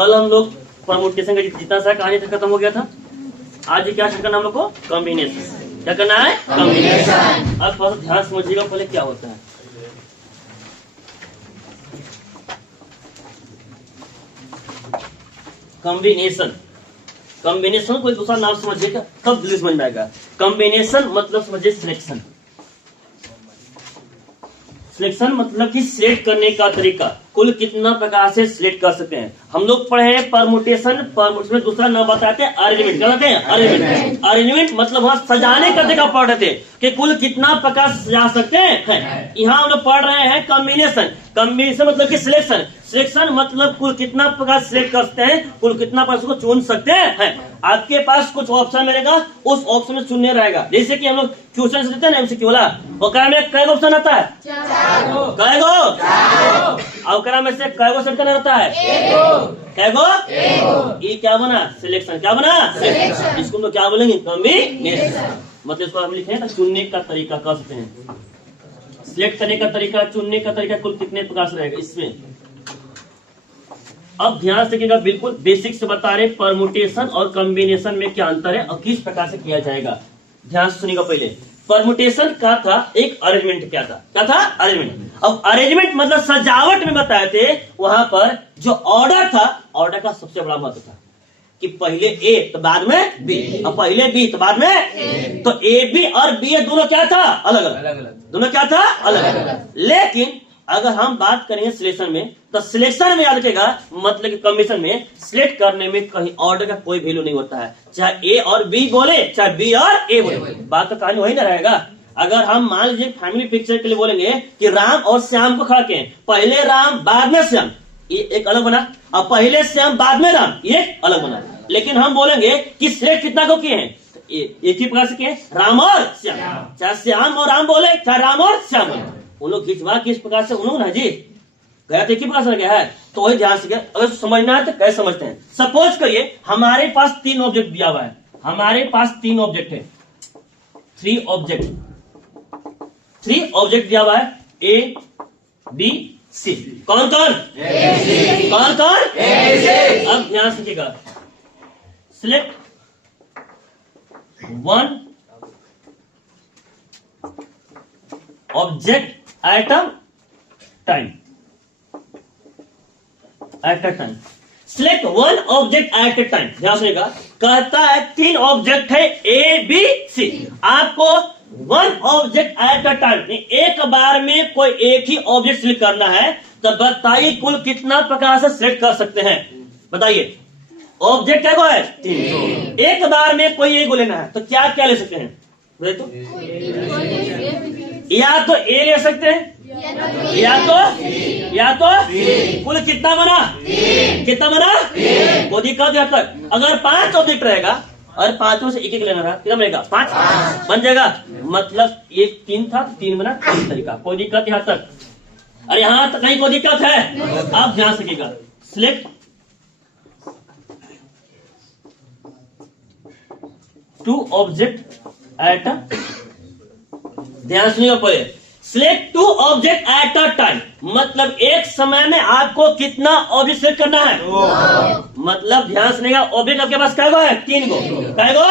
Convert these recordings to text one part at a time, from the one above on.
कल हम लोग परमुटेशन का जितना सा कहानी खत्म हो गया था। आज क्या करना हम लोग को? कॉम्बिनेशन। क्या करना है? कॉम्बिनेशन। अब थोड़ा सा ध्यान समझिएगा पहले क्या होता है। कॉम्बिनेशन, कॉम्बिनेशन कोई दूसरा नाम समझिएगा तब दिल समझ में आएगा। कॉम्बिनेशन मतलब समझिए सिलेक्शन। सिलेक्शन मतलब कि सिलेक्ट करने का तरीका, कुल कितना प्रकार से सिलेक्ट कर सकते हैं। हम लोग पढ़े हैं परमुटेशन, परमुटेशन में दूसरा नाम बताते हैं अरेंजमेंट। क्या कहते हैं? अरेंजमेंट। अरेंजमेंट मतलब वहां सजाने का तरीका पढ़ रहे थे कि कुल कितना प्रकार से सजा सकते हैं। यहाँ हम लोग पढ़ रहे हैं कॉम्बिनेशन। कॉम्बिनेशन मतलब कि सिलेक्शन। सिलेक्शन मतलब कुल कितना प्रकार सिलेक्ट कर सकते हैं, कुल कितना प्रकार को चुन सकते हैं। आपके पास कुछ ऑप्शन मिलेगा, उस ऑप्शन में चुनने रहेगा। जैसे कि हम लोग क्वेश्चन देते हैं ना एमसीक्यू वाला, ओकरा में कै गो ऑप्शन आता है? कै गो? ओकरा में से कै गो सेलेक्ट करना रहता है? कै गो? ये क्या बना? सिलेक्शन। क्या बना? सिलेक्शन। इसको तो क्या बोलेंगे? कॉम्बिनेशन। मतलब इसको हम लिखे चुनने का तरीका कर सकते हैं, सिलेक्ट करने का तरीका, चुनने का तरीका, कुल कितने प्रकार से रहेगा इसमें। अब ध्यान से देखिएगा, बिल्कुल बेसिक से बता रहे परमुटेशन और कॉम्बिनेशन में क्या अंतर है और किस प्रकार से किया जाएगा। ध्यान से सुनिएगा। पहले परमुटेशन का था एक अरेंजमेंट। क्या था? क्या था? अरेंजमेंट। अब अरेंजमेंट मतलब सजावट में बताए थे, वहां पर जो ऑर्डर था, ऑर्डर का सबसे बड़ा महत्व था कि पहले ए तो बाद में बी, और पहले बी तो बाद में। तो ए बी और बी दोनों क्या था? अलग अलग। दोनों क्या था? अलग अलग। लेकिन अगर हम बात करेंगे सिलेक्शन में, तो सिलेक्शन में याद रखेगा मतलब कि कमीशन में सिलेक्ट करने में कहीं ऑर्डर का कोई वैल्यू नहीं होता है। चाहे ए और बी बोले, चाहे बी और ए बोले, बात तो कहानी वही ना रहेगा। अगर हम मान लीजिए फैमिली पिक्चर के लिए बोलेंगे कि राम और श्याम को खड़ा के, पहले राम बाद में श्याम, ये एक अलग बना, और पहले श्याम बाद में राम, ये अलग बना। लेकिन हम बोलेंगे कि सिलेक्ट कितना को किए हैं? एक ही प्रकार से किए, राम और श्याम। चाहे श्याम और राम बोले, चाहे राम और श्याम बोले, उन लोग खिंचवा किस प्रकार से उन्होंने ना जी गया तो एक ही प्रकार से गया है। तो वही ध्यान से अगर समझना है तो कैसे समझते हैं। सपोज करिए हमारे पास 3 ऑब्जेक्ट दिया हुआ है। हमारे पास 3 ऑब्जेक्ट है, 3 ऑब्जेक्ट दिया हुआ है, ए बी सी। कौन कौन? कौन कौन? अब ध्यान से देखिएगा, select 1 object at a time. At a time select 1 object at a time. ध्यान सुनिएगा, कहता है 3 ऑब्जेक्ट है ए बी सी, आपको 1 ऑब्जेक्ट एट अ टाइम, एक बार में कोई एक ही ऑब्जेक्ट सिलेक्ट करना है। तो बताइए कुल कितना प्रकार से सिलेक्ट कर सकते हैं? बताइए। ऑब्जेक्ट क्या है? 3। एक बार में कोई एक को लेना है तो क्या क्या ले सकते हैं? तो या तो ए ले सकते हैं, या तो कुल कितना बना? कितना बना? वो दिक्कत है। तक अगर 5 ऑब्जेक्ट रहेगा और 5 में से एक एक लेना रहा, कितना बनेगा? 5 बन जाएगा। मतलब ये 3 था, 3 बना, 3 तरीका। कोई दिक्कत यहाँ तक? अरे यहाँ तक नहीं कोई दिक्कत है? आप ध्यान सकेगा, सिलेक्ट 2 ऑब्जेक्ट एट अ, ध्यान सुनिए पहले, select 2 object at a time मतलब एक समय में आपको कितना ऑब्जेक्ट सिलेक्ट करना है? मतलब ध्यान सुनिएगा, ऑब्जेक्ट आपके पास कै गो है? 3 गो। कै गो?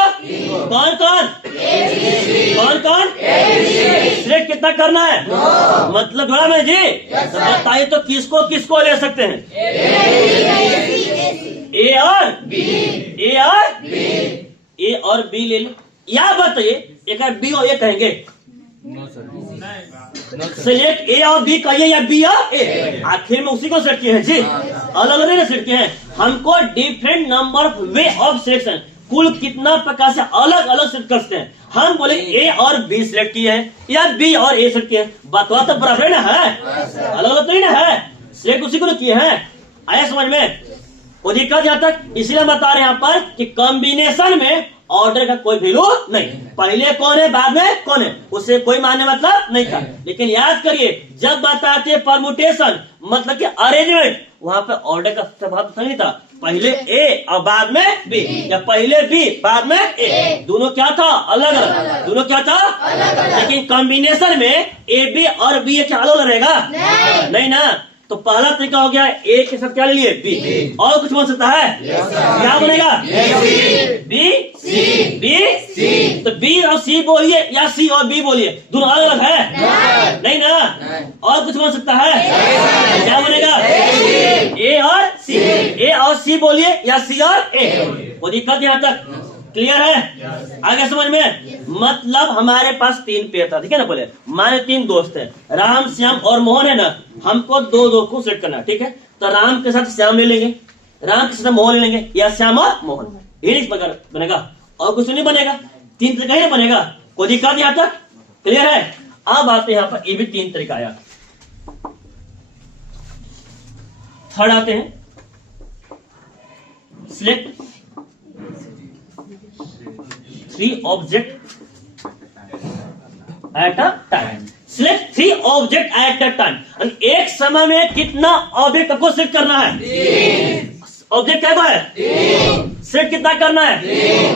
कौन कौन? कौन कौन? सिलेक्ट कितना करना है? मतलब जोड़ा में जी। तो बताइए तो किसको किसको ले सकते हैं? ए और बी। ए और बी ले लो। या बताइए एक बी और ए कहेंगे? सिलेक्ट ए और बी कहिए या बी और ए? आखिर में उसी को सेलेक्ट किए हैं जी, अलग अलग सेलेक्ट किए हैं। हमको different number of way of selection, कुल कितना प्रकार से अलग अलग सेलेक्ट करते हैं। हम बोले ए और बी सिलेक्ट किए हैं या बी और ए सिलेक्ट किए हैं, बतवा तो बराबर ना है, अलग अलग तो ही ना है, सिलेक्ट उसी को किए हैं। आया समझ में? वो दिक्कत यहाँ तक इसलिए बता रहे हैं यहाँ पर कि कॉम्बिनेशन में ऑर्डर का कोई वैल्यू नहीं, पहले कौन है बाद में कौन है उसे कोई मानने मतलब नहीं था। लेकिन याद करिए जब बताते परमुटेशन मतलब कि अरेंजमेंट, वहां पे ऑर्डर का स्वभाव नहीं था, पहले ए और बाद में बी, या पहले बी बाद में ए, दोनों क्या था? अलग अलग। दोनों क्या था? अलग अलग। लेकिन कॉम्बिनेशन में ए बी और बी क्या अलग रहेगा? नहीं ना। तो पहला तरीका हो गया ए के साथ क्या ले लिए बी, और कुछ बन सकता है क्या बनेगा बी बी, तो बी और सी बोलिए या सी और बी बोलिए, दोनों अलग अलग है नहीं ना, और कुछ बन सकता है क्या बनेगा ए और सी बोलिए या सी और ए, वो दिक्कत यहाँ तक क्लियर है, आगे समझ में। मतलब हमारे पास 3 पेयर था, ठीक है ना, बोले माने 3 दोस्त है, राम श्याम और मोहन है ना, हमको 2 को सेलेक्ट करना, ठीक है, तो राम के साथ श्याम ले लेंगे, राम के साथ मोहन ले लेंगे, या श्याम और मोहन, ये बनेगा, और कुछ नहीं बनेगा, 3 तरीका ही बनेगा, कोई दिक्कत यहाँ तक क्लियर है। अब आते हैं यहाँ पर, ये भी 3 तरीका आया। थर्ड आते हैं, select 3 object at a time, select 3 object at a time, एक समय में कितना ऑब्जेक्ट आपको सिलेक्ट करना है, ऑब्जेक्ट क्या है सिलेक्ट कितना करना है,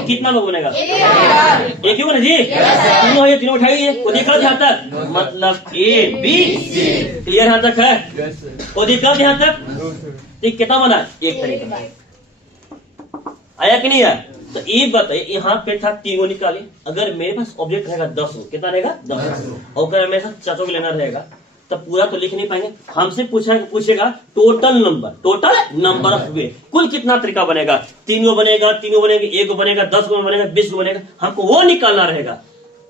कितना लोग बनेगा एक ही बने जी, तीनों है, तीनों उठाइए, कोई दिक्कत यहाँ तक, मतलब ए बी क्लियर यहाँ तक है, कोई दिक्कत यहाँ तक, ठीक कितना बना एक तरीका आया कि नहीं आया। तो ये बताइए यहाँ पे था 3 निकाले, अगर मेरे पास ऑब्जेक्ट रहेगा 10, कितना रहेगा 10, और अगर मेरे साथ 4 लेना रहेगा तब पूरा तो लिख नहीं पाएंगे, हमसे पूछेगा टोटल नंबर ऑफ वे, कुल कितना तरीका बनेगा, 3 बनेगा, 1 बनेगा, 10 बनेगा, 20 बनेगा, हमको वो निकालना रहेगा,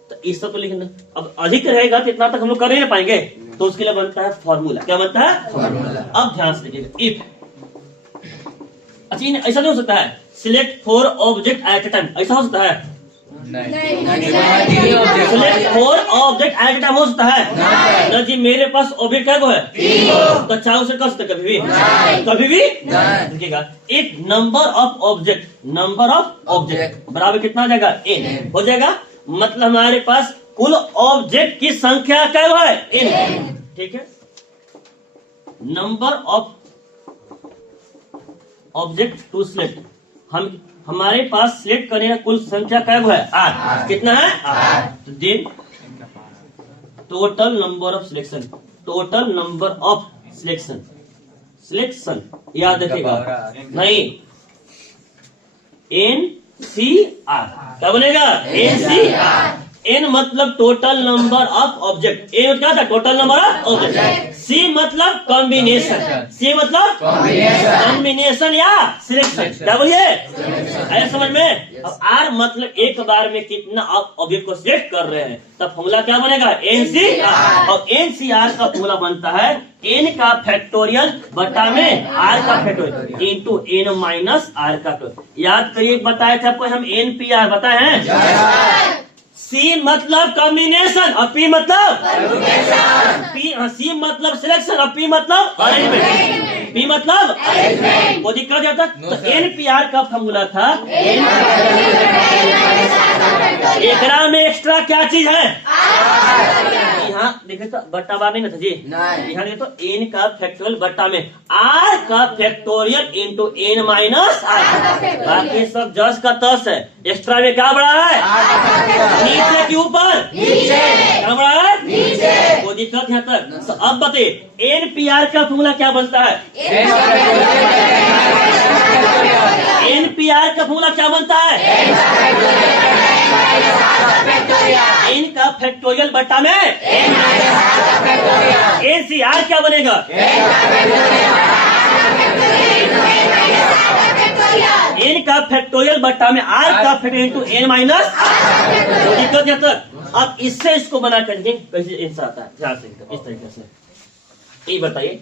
तो इस सब तो लिखना। अब अधिक रहेगा तो इतना तक हम लोग कर नहीं पाएंगे, तो उसके लिए बनता है फॉर्मूला, क्या बनता है फॉर्मूला। अब ध्यान से देखिएगा, इफ अच्छा ऐसा नहीं हो सकता है select 4 object at a time, ऐसा हो सकता है select 4 object at a time हो सकता है ना जी, मेरे पास ऑब्जेक्ट क्या है तो चाहो से कर सकते कभी भी देखिएगा, इफ नंबर ऑफ ऑब्जेक्ट बराबर कितना हो जाएगा n हो जाएगा, मतलब हमारे पास कुल ऑब्जेक्ट की संख्या क्या है n, ठीक है, number of object to select, हमारे पास सिलेक्ट करने का कुल संख्या क्या है r, कितना है r, तो then total number of selection याद रखिएगा, नहीं NCR क्या बनेगा NCR, N मतलब total number of object, A क्या था total number of object, C मतलब कॉम्बिनेशन या सिलेक्शन, क्या बोलिए आया समझ में। अब R मतलब एक बार में कितना आप ऑब्जेक्ट को सिलेक्ट कर रहे हैं, तब फॉर्मूला क्या बनेगा NCR, और NCR का फॉर्मूला बनता है N का फैक्टोरियल बटा में R का factorial into N minus R का फैक्टोरियल। याद करिए बताए थे आपको हम NPR बताए हैं, C मतलब कॉम्बिनेशन और P मतलब C मतलब सिलेक्शन और P मतलब अरेंजमेंट, P मतलब वो दिक्कत जाता, तो NPR का फॉर्मूला था, एकरा में एक्स्ट्रा क्या चीज है, यहाँ देखे तो बट्टा बार नहीं ना था जी, यहाँ देखे तो N का फैक्टोरियल बट्टा में R का factorial into N minus R, बाकी सब जस का तस है, एक्स्ट्रा में क्या बढ़ा है नीचे के ऊपर क्या बढ़ा है नीचे, वो दिक्कत यहाँ तक। तो अब बताइए NPR का फॉर्मूला क्या बनता है, NPR का फॉर्मूला क्या बनता है N का फैक्टोरियल बट्टा में NCR क्या बनेगा N का फैक्टोरियल बट्टा में R का फैक्टोरियल इंटू N माइनस दिक्कत यहाँ तक। अब इससे इसको बना करके कैसे आंसर आता है, ध्यान से इस तरीके से ये बताइए,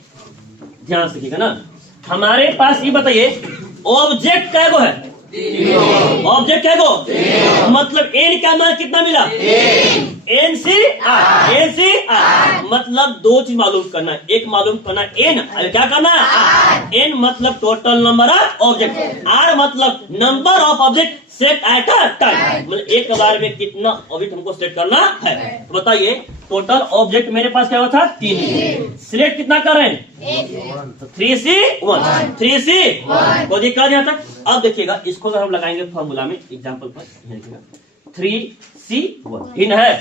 ध्यान से देखिएगा ना, हमारे पास ये बताइए ऑब्जेक्ट क्या है, ऑब्जेक्ट क्या को मतलब N का मान कितना मिला NCR, मतलब 2 चीज मालूम करना, एक मालूम करना N, क्या करना N मतलब total number of object, R मतलब number of object set at a time, मतलब एक बार में कितना ऑब्जेक्ट हमको सेट करना है। तो बताइए टोटल ऑब्जेक्ट मेरे पास क्या हुआ था 3, सिलेक्ट कितना कर रहे हैं 3C1 को दिक्कत यहाँ तक। अब देखिएगा इसको अगर हम लगाएंगे फॉर्मूला में एग्जांपल पर, 3C1 इन है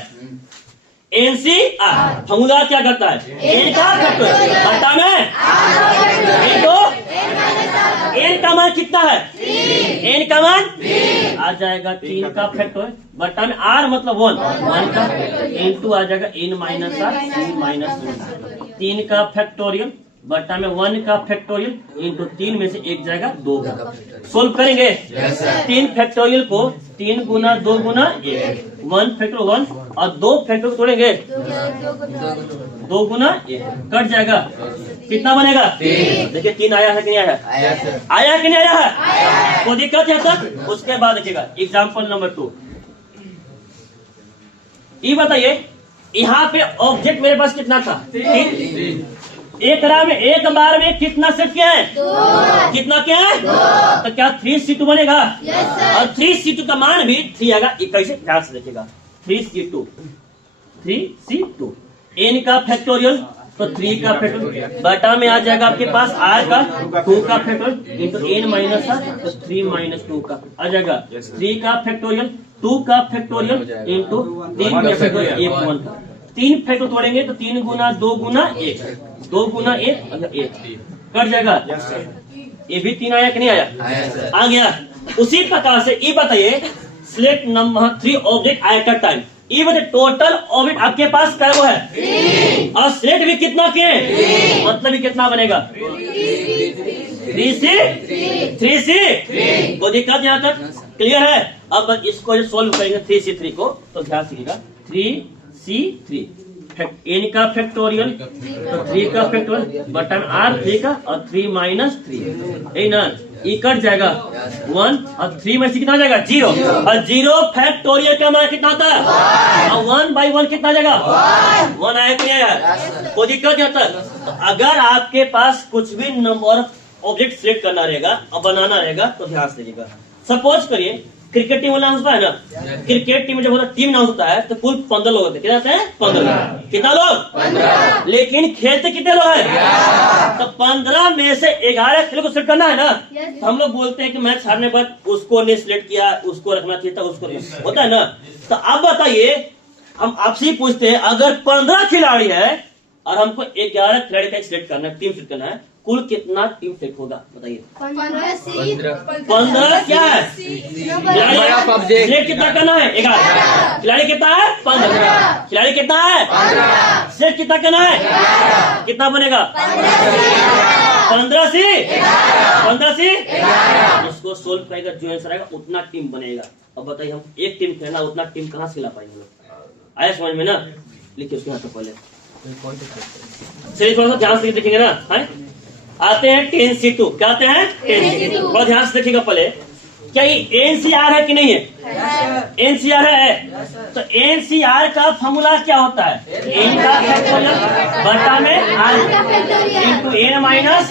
NCR फॉर्मूला क्या करता है? n का फैक्टोरियल बटा में n का मान कितना है? n का मान आ जाएगा 3 का फैक्टोरियल बटा में r मतलब 1 का इंटू आ जाएगा n माइनस r 3 का फैक्टोरियल बटा में 1 का फैक्टोरियल इंटू 3 में से एक जाएगा 2 का। सोल्व करेंगे 3 फैक्टोरियल को 3 गुना 2 गुना 1 1 फैक्टोरियल 1 और 2 फैक्टोरियल तोड़ेंगे 2 गुना 1 कट जाएगा कितना बनेगा? देखिए 3 आया है कि नहीं आया? आया कि नहीं आया है? कोई दिक्कत है तक? उसके बाद देखिएगा एग्जाम्पल नंबर 2। ये बताइए यहाँ पे ऑब्जेक्ट मेरे पास कितना था? 3। एक बार में कितना सेट किया है? 2। कितना क्या है? 2। तो क्या 3C2 बनेगा? और 3C2 का मान भी 3 आएगा। कैसे ध्यान से देखिएगा 3C2 n का फैक्टोरियल तो 3 का फैक्टोरियल बटा में आ जाएगा आपके पास r का 2 का factorial into n minus r तो 3 माइनस 2 का आ जाएगा 3 का फैक्टोरियल 2 का फैक्टोरियल इंटू 3 का फैक्टोरियल 1 का 3 फैक्टोरियल तोड़ेंगे तो 3 गुना 2 गुना 1 2 गुना 1 कट जाएगा। ये भी 3 आया कि नहीं आया? आ गया। उसी प्रकार से ये बताइए select number 3 object at a time. ये बताइए टोटल ऑब्जेक्ट आपके पास क्या वो है? 3 और सिलेक्ट भी कितना किए? मतलब भी कितना बनेगा? 3C कोई दिक्कत यहाँ तक क्लियर है? अब इसको सोल्व करेंगे 3C3 को तो ध्यान रखिएगा 3C3 n का फैक्टोरियल तो 3 का फैक्टोरियल बटन r 3 का और 3 माइनस 3 है ना। ये कट जाएगा 1 और 3 में से कितना जाएगा? 0 और 0 फैक्टोरियल का मान कितना होता है? और 1 बाई 1 कितना जाएगा? 1 आया कि नहीं आया? कोई दिक्कत नहीं होता। अगर आपके पास कुछ भी नंबर ऑब्जेक्ट सिलेक्ट करना रहेगा और बनाना रहेगा तो ध्यान से देखिएगा। सपोज करिए क्रिकेट टीम अनाउंस होता है ना, क्रिकेट टीम जब टीम अनाउंस होता है तो कुल 15 लोग होते हैं। कितना होते हैं? 15 लोग। कितना लोग? 15। लेकिन खेलते कितने लोग हैं? तो 15 में से 11 खेल को सिलेक्ट करना है ना। तो हम लोग बोलते हैं कि मैच हारने पर उसको ने सिलेक्ट किया, उसको रखना चाहिए था, उसको होता है ना। तो अब बताइए हम आपसे ही पूछते हैं अगर 15 खिलाड़ी है और हमको 11 खिलाड़ी का सिलेक्ट करना है, टीम सिलेक्ट करना है, कुल कितना टीम सेट होगा बताइए? 15 क्या है? खिलाड़ी कितना करना है? 11 खिलाड़ी कितना है? 15 खिलाड़ी कितना है? सेट कितना करना है? कितना बनेगा? 15 से इसको सोल्व करेगा जो आंसर आएगा उतना टीम बनेगा। अब बताइए हम एक टीम खेलना उतना टीम कहाँ से ला पाएंगे? आया समझ में ना? लिखिए उसके हाथ पहले चलिए थोड़ा सा ध्यान से देखेंगे ना। है आते हैं 10C2 क्या आते हैं? 10C2 थोड़ा ध्यान से देखिएगा पहले क्या ये NCR है कि नहीं है? NCR है। तो NCR का फॉर्मूला क्या होता है? n का फैक्टोरियल बटा में r इंटू n माइनस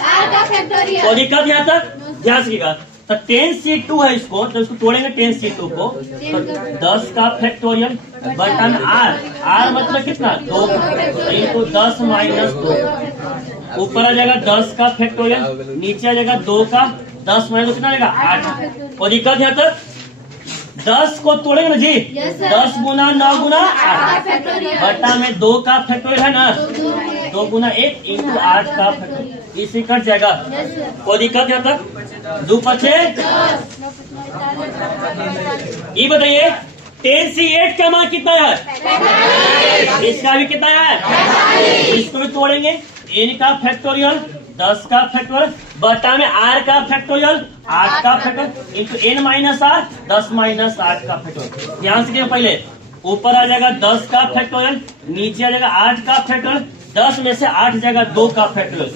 कोई दिक्कत यहाँ तक ध्यान रखिएगा। तो 10C2 है इसको तो इसको तोड़ेंगे 10C2 को तो 10 का फैक्टोरियल बटा में r मतलब कितना? 2 इंटू 10 माइनस 2 ऊपर आ जाएगा 10 का फैक्टोरियल नीचे आ जाएगा 2 का 10 माइनस कितना आएगा? 8 और दिक्कत यहाँ तक 10 को तोड़ेंगे ना जी 10 गुना 9 गुना 8 बटा में 2 का फैक्टोरियल है ना 2 गुना 1 इंटू 8 का फैक्टोरियल इसी कट जाएगा। कोई दिक्कत यहाँ तक 2 पचे ये बताइए 10C8 का मान कितना है? इसका भी कितना है? इसको भी तोड़ेंगे n का फैक्टोरियल 10 का फैक्टोरियल बटा में r का फैक्टोरियल 8 का factorial into n minus r 10 minus 8 का फैक्टोरियल। ध्यान से पहले ऊपर आ जाएगा 10 का फैक्टोरियल नीचे आ जाएगा 8 का फैक्टोरियल 10 में से 8 जाएगा 2 का फैक्टोरियल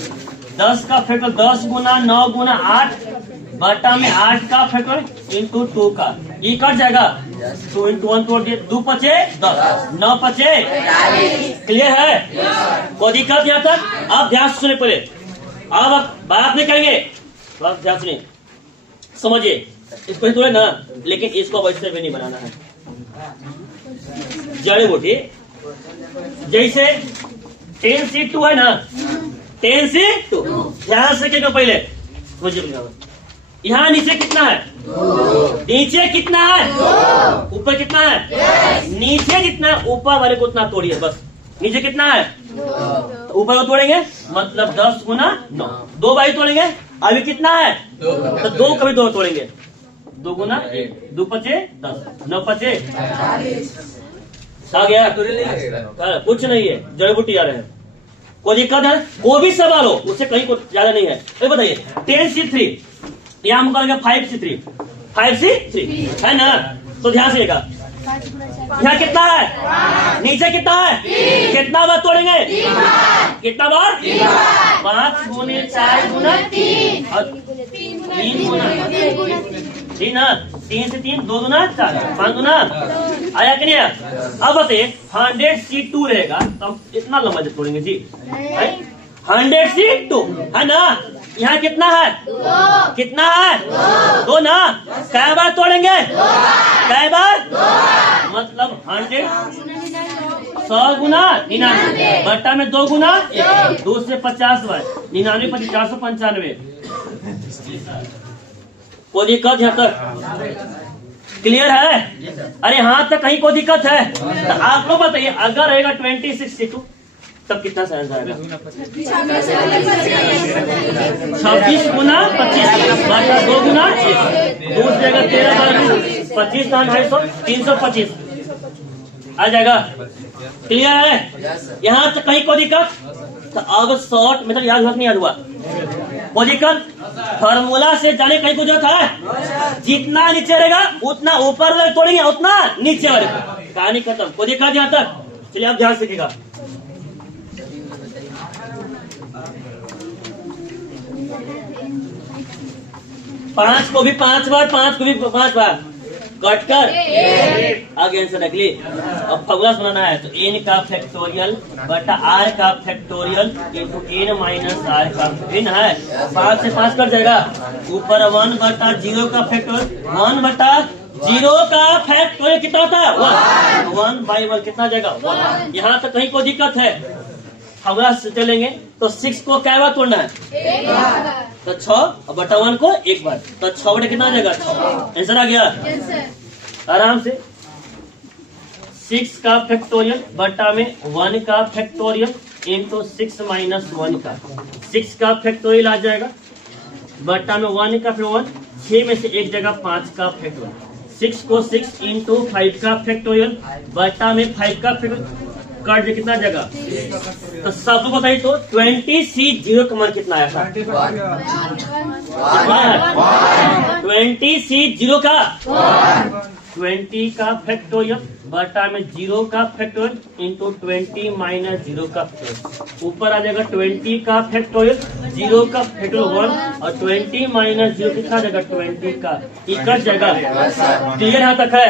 10 का फैक्टोरियल 10 गुना 9 गुना 8 बटा में 8 का फैक्टोरियल इंटू 2 का ये कट जाएगा 2 इंटू 1 तोड़ दिए 2 पचे 10 9 पचे क्लियर है? कोई दिक्कत यहाँ तक? आप ध्यान सुने पहले अब बात नहीं करेंगे तो आप ध्यान सुनिए समझिए इसको ही तोड़े ना लेकिन इसको वैसे भी नहीं बनाना है। जड़ी बूटी जैसे 10C2 है ना 10C2 ध्यान से क्या पहले यहाँ नीचे कितना है? नीचे कितना है? ऊपर कितना है? नीचे जितना है ऊपर वाले को उतना तोड़िए बस। नीचे कितना है? तो ऊपर को तोड़ेंगे मतलब 10 गुना 9, 2 बाई तोड़ेंगे। अभी कितना है? तो 2 कभी 2 तोड़ेंगे, 2 गुना 1, 2 पचे 10, 9 पचे आ गया। कुछ नहीं है, जड़ी बूटी आ रहे हैं। कोई दिक्कत है? कोई भी सवाल हो उससे कहीं को ज्यादा नहीं है। तो बताइए 10C3 यहाँ हम करेंगे 5C3, 5C3 है ना। तो ध्यान से देखा यहाँ कितना है? नीचे कितना है? कितना बार तोड़ेंगे? कितना बार? 5 गुने 4 गुना 3 और 3 गुना 3 ना, 3 से 3 2 गुना 4 5 गुना आया कि नहीं आया? अब बताइए 100C2 रहेगा तो इतना लंबा जब तोड़ेंगे जी 100C2 है ना। यहाँ कितना है? कितना है? 2 ना। कै बार तोड़ेंगे? कै बार? मतलब 100 100 गुना 99 बट्टा में 2 गुना 2 से 50 बार 99 25 495। कोई दिक्कत यहाँ तक क्लियर है? अरे हाँ तक कहीं कोई दिक्कत है? तो आप लोग बताइए अगर रहेगा 2062 तब कितना साइंस आएगा? 26 गुना 25 बटा 2 गुना 1 2 से अगर 13 बार 25 का 250 325 आ जाएगा। क्लियर है? यहाँ तक कहीं कोई दिक्कत? तो अब शॉर्ट मतलब याद नहीं याद हुआ कोई दिक्कत? फॉर्मूला से जाने कहीं को जरूरत है? जितना नीचे रहेगा उतना ऊपर वाले तोड़ेंगे, उतना नीचे वाले। कहानी खत्म। कोई दिक्कत यहाँ तक? चलिए आप ध्यान सीखिएगा। पांच को भी 5 बार, 5 को भी 5 बार कट कर आगे आंसर अगली। अब फॉर्मूला बनाना है तो n का फैक्टोरियल बटा r का factorial into n minus r का n है। 5 से 5 कट जाएगा। ऊपर 1 बटा 0 का फैक्टोरियल 1 बटा 0 का फैक्टोरियल कितना होता है? 1 बाई 1 कितना जाएगा? 1। यहाँ तक कहीं कोई दिक्कत है? फॉर्मूला से चलेंगे तो 6 को क्या बार तोड़ना है? तो 6 बटा 1 को 1 बार तो 6 बटे कितना आ जाएगा? 6। आंसर आ गया आराम से। 6 का फैक्टोरियल बटा में 1 का फैक्टोरियल इंटू 6 माइनस 1 का 6 का फैक्टोरियल आ जाएगा बटा में 1 का फिर 1 6 में से एक जगह 5 का फैक्टोरियल 6 को 6 इंटू 5 का फैक्टोरियल बटा में 5 का फैक्टोरियल काट दे कितना जगह? तो सब बताइए तो 20C0 का मान कितना आया था? 20C0 का 20 का फैक्टोरियल बटा में 0 का फैक्टोरियल इंटू 20 माइनस 0 का फैक्टोरियल। ऊपर आ जाएगा 20 का फैक्टोरियल 0 का फैक्टोरियल 1 और 20 माइनस 0 कितना जाएगा? 20 का इकट जाएगा। क्लियर यहाँ तक है?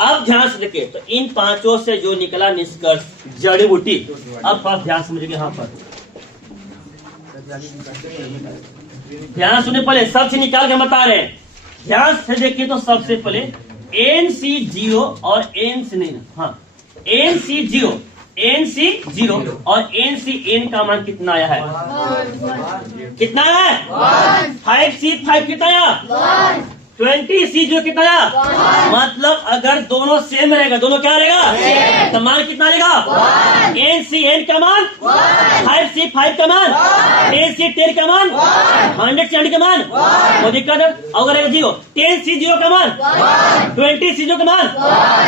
अब ध्यान से देखिए तो इन पांचों से जो निकला निष्कर्ष जड़ी बूटी। अब आप ध्यान समझिए यहाँ पर ध्यान सुने पहले सब से निकाल के बता रहे हैं। ध्यान से देखिए तो सबसे पहले NC0 और NC नहीं हाँ NC0 और NCN का मान कितना आया है? कितना है? 5C5 कितना आया? 20C0 कितना आया? मतलब अगर दोनों सेम रहेगा, दोनों क्या रहेगा? तो मान कितना रहेगा? NCN का मान 5C5 का मान 10C10 का मान 100C100 का मान वो दिक्कत है। अगर रहेगा 0 10C0 का मान 20C0 का मान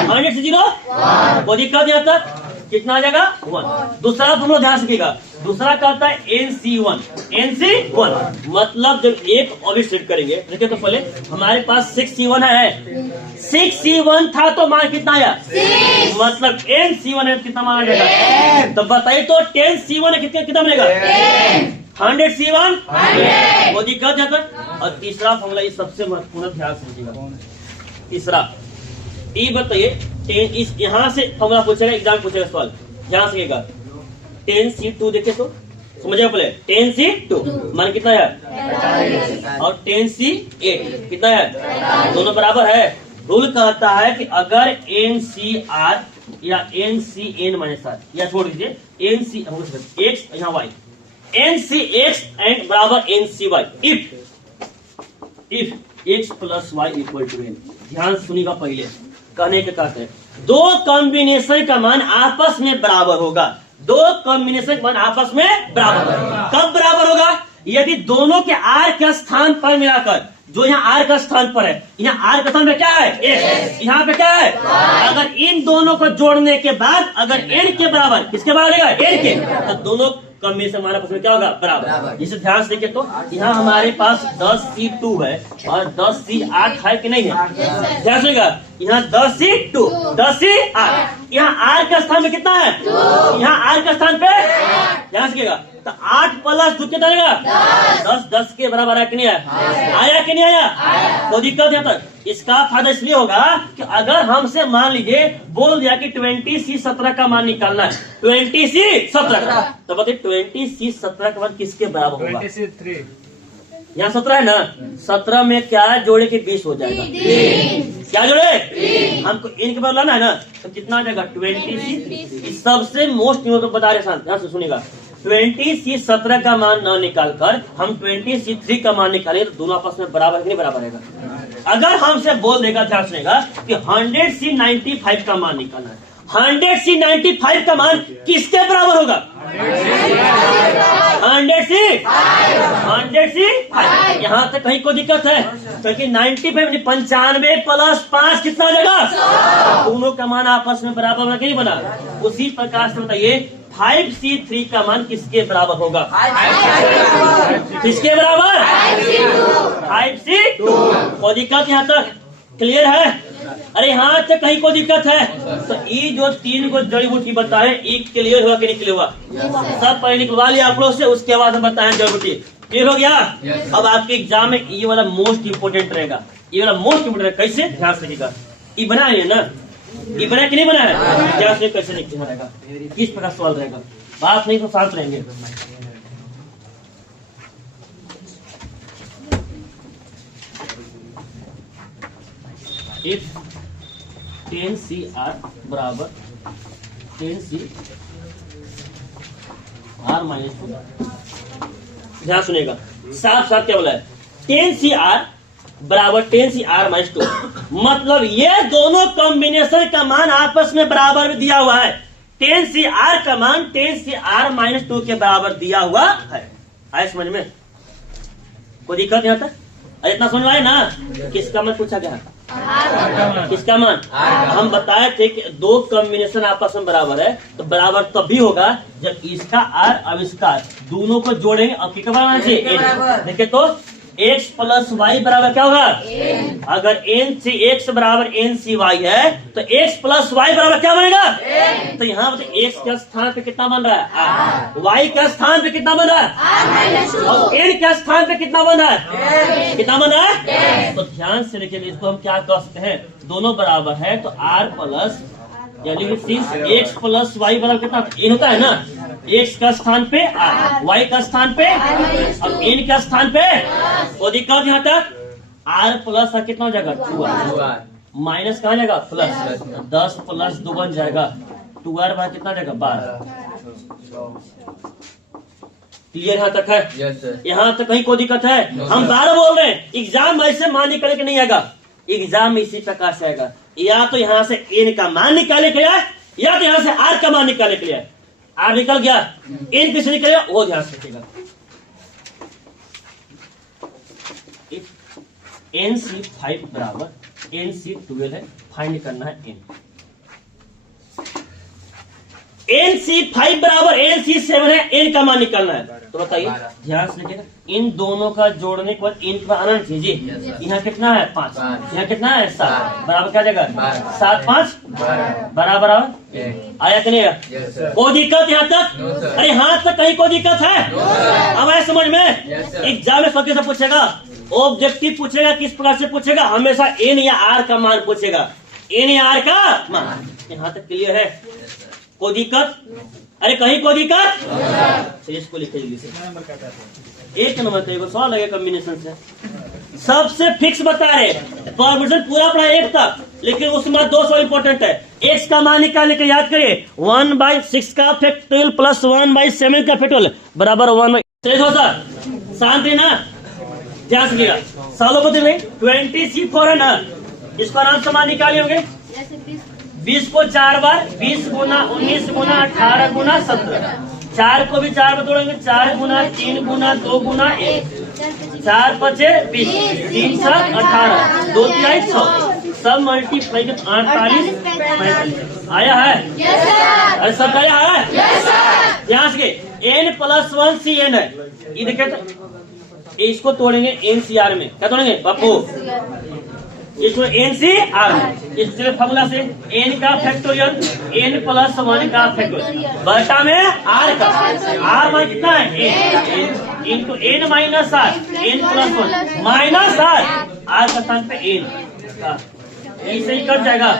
100C0 वो दिक्कत यहाँ तक कितना आ जाएगा? 1। दूसरा तुम लोग ध्यान रखिएगा। दूसरा कहता है NC1 मतलब जब एक ऑब्जेक्ट सेट करेंगे देखिए तो पहले हमारे पास 6C1 है 6C1 था तो मान कितना आया? 6। मतलब NC1 है कितना मान आ जाएगा? तो बताइए तो 10C1 है कितना बनेगा? 100C1 वो दिक्कत है तक। और तीसरा फॉर्मूला ये सबसे महत्वपूर्ण ध्यान समझिएगा। तीसरा ये बताइए इस यहाँ से फॉर्मूला पूछेगा, एग्जाम पूछेगा सवाल ध्यान से 10C2 देखे तो समझिए पहले 10C2 मान कितना है? और 10C8 कितना है? दोनों बराबर है। रूल कहता है कि अगर NCR या NCN माइनस R या छोड़ दीजिए NC X यहाँ Y NCX एंड बराबर NCY if x plus Y equal to n। ध्यान सुनिएगा, पहले कहने के कहते हैं दो कॉम्बिनेशन का मान आपस में बराबर होगा। दो कॉम्बिनेशन का मान आपस में बराबर होगा। कब बराबर होगा? यदि दोनों के r के स्थान पर मिलाकर, जो यहाँ r का स्थान पर है, यहाँ r का स्थान पे क्या है? x, यहाँ पे क्या है? अगर इन दोनों को जोड़ने के बाद अगर n के बराबर, किसके बराबर रहेगा? n के, तो दोनों कॉम्बिनेशन हमारे पास में क्या होगा? बराबर। जिसे ध्यान से देखें तो यहाँ हमारे पास 10C2 है और 10C8 है कि नहीं है? ध्यान सुनिएगा, यहाँ 10C2, 10C8, यहाँ r का स्थान पे कितना है? यहाँ r का स्थान पे ध्यान से तो 8 प्लस 2 कितना आएगा? 10 के बराबर है कि नहीं आया? आया कि नहीं आया? तो दिक्कत यहाँ तक। इसका फायदा इसलिए होगा कि अगर हमसे मान लीजिए बोल दिया कि 20C17 का मान निकालना है, 20C17 का, तो बताइए 20C17 का मान किसके बराबर होगा? 23। यहाँ 17 है ना, 17 में क्या जोड़े के 20 हो जाएगा। क्या जोड़े? हमको इनके बराबर लाना है ना, तो कितना आ जाएगा? 20C। सबसे मोस्ट इम्पोर्टेंट बता रहे, ध्यान से सुनिएगा, 20C17 का मान न निकाल कर हम 20C3 का मान निकालें तो दोनों आपस में बराबर नहीं बराबर रहेगा। अगर हमसे बोल देगा, ध्यान सुनेगा, कि 100C95 का मान निकालना है, 100C95 का मान किसके बराबर होगा? 100C5। यहाँ तक कहीं कोई दिक्कत है? क्योंकि 95 प्लस 5 कितना हो जाएगा? दोनों का मान आपस में बराबर नहीं बना। उसी प्रकार से बताइए 5C3 का मान किसके बराबर होगा? किसके बराबर? 5C2। कोई दिक्कत यहाँ तक क्लियर है? अरे यहाँ तक कहीं कोई दिक्कत है? तो ये जो 3 को जड़ी बूटी बताए, एक क्लियर हुआ कि नहीं क्लियर हुआ? सब पहले निकलवा लिया आप लोग से, उसके बाद हम बताएं जड़ी बूटी। क्लियर हो गया? अब आपके एग्जाम में ये वाला मोस्ट इंपोर्टेंट रहेगा। ये वाला मोस्ट इंपोर्टेंट कैसे? ध्यान से रखिएगा। ये बना है ना, ये बना कि नहीं बना है? ध्यान से कैसे लिखना रहेगा, किस प्रकार सवाल रहेगा, बात नहीं तो शांत रहेंगे। इफ 10CR बराबर 10CR -2, ध्यान सुनेगा, साफ साफ क्या बोला है? 10CR बराबर 10CR -2, मतलब ये दोनों कॉम्बिनेशन का मान आपस में बराबर में दिया हुआ है। 10CR का मान 10CR -2 के बराबर दिया हुआ है। आए समझ में? कोई दिक्कत यहाँ तक? अरे इतना समझ आए ना? किसका मान पूछा गया? किसका मान? हम बताए थे कि दो कॉम्बिनेशन आपस में बराबर है, तो बराबर तभी होगा जब इसका R अब इसका R दोनों को जोड़ेंगे। अब कितना बराबर चाहिए? देखिए तो x प्लस वाई बराबर क्या होगा? अगर x बराबर NCY है तो x प्लस वाई बराबर क्या बनेगा? तो यहाँ बताइए x के स्थान पे कितना बन रहा है? R। y के स्थान पे कितना बन रहा है? और n के स्थान पे कितना बन रहा है? कितना बन रहा है? तो ध्यान से देखिए, इसको हम क्या कह सकते हैं? दोनों बराबर है तो r प्लस, यानी x प्लस वाई बराबर कितना n होता है ना, x का स्थान पे r, y का स्थान पे और n का स्थान पे। वो दिक्कत यहाँ तक r प्लस कितना हो जाएगा? 2r माइनस कहाँ जाएगा? प्लस। 10 प्लस 2 बन जाएगा 2r बाय कितना जाएगा? 12। क्लियर यहाँ तक है? यहाँ तक कहीं कोई दिक्कत है? हम 12 बोल रहे हैं। एग्जाम ऐसे मान निकल के नहीं आएगा, एग्जाम में इसी प्रकार से आएगा। या तो यहाँ से n का मान निकालने के लिए, या तो यहाँ से r का मान निकालने के लिए। r निकल गया, n किसे निकलेगा वो ध्यान से रखिएगा। NC5 बराबर NC12 है, फाइंड करना है n। NC5 बराबर NC7 है, n का मान निकालना है। तो बताइए ध्यान से लिखिएगा, इन दोनों का जोड़ने के बाद इन का आना चाहिए। यहाँ कितना है? 5। यहाँ कितना है? 7 बराबर क्या जाएगा? 7 5 बराबर आया कि नहीं आया? कोई दिक्कत यहाँ तक? अरे यहाँ तक कहीं कोई दिक्कत है? अब आया समझ में? एग्जाम में सबके सब पूछेगा, ऑब्जेक्टिव पूछेगा, किस प्रकार से पूछेगा? हमेशा n या r का मान पूछेगा, n या r का मान। यहाँ तक क्लियर है? कोई दिक्कत? अरे कहीं कोई दिक्कत? इसको लिखे जल्दी से। एक नंबर का एक सवाल लगे कॉम्बिनेशन से, सबसे फिक्स बता रहे। परमुटेशन पूरा पढ़ा 1 तक, लेकिन उसके बाद 2 सवाल इंपॉर्टेंट है। x का मान निकालने के याद करिए, 1/6 का फैक्टोरियल प्लस 1/7 का फैक्टोरियल बराबर 1/। शांत है ना? ध्यान से सालों को 20C4 है ना, इसको आराम से मान निकाले होंगे। 20 को 4 बार, 20 गुना 19 गुना 18 गुना 17, 4 को भी 4 बार तोड़ेंगे, 4 गुना 3 गुना 2 गुना 1, 4 पचे 20, 3 7 18, 2 3 6, सब मल्टीप्लाई के 48 45 आया है। अरे सब आया है। यहाँ से n+1 है, ये देखिए इसको तोड़ेंगे NCR में, क्या तोड़ेंगे बापू, इसको NCR में, इस फॉर्मूला से n का फैक्टोरियल n+1 का फैक्टोरियल बटा में r का, r मान कितना है n into n minus r, n+1 minus r का स्थान पे n का, ऐसे ही कट जाएगा।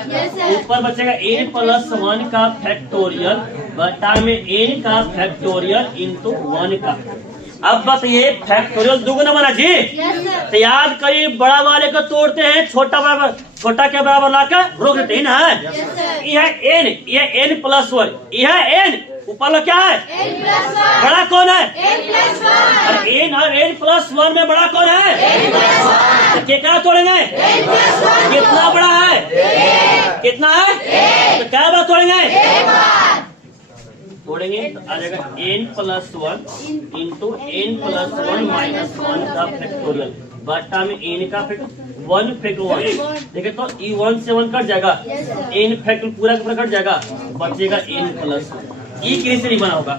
ऊपर बचेगा n+1 का फैक्टोरियल बटा में n का फैक्टोरियल इंटू 1 का। अब बताइए फैक्टोरियल दुगुना बना जी, तो याद करिए बड़ा वाले को तोड़ते हैं, छोटा बराबर छोटा के बराबर लाकर रोक देते हैं ना। यह n, यह n+1, यह n ऊपर लो क्या है बड़ा कौन है अरे n और n+1 में बड़ा कौन है, तो क्या तोड़ेंगे, कितना बड़ा है, कितना है, तो क्या बात तोड़ेंगे तो आ जाएगा n+1 इंटू n+1 माइनस 1 का फैक्टोरियल बटा में n का फैक्टर 1 फैक्टर 1। देखिए तो ई 1 से 1 कट जाएगा, n फैक्टर पूरा का पूरा कट जाएगा, बचेगा n+1। ये कैसे नहीं बना होगा,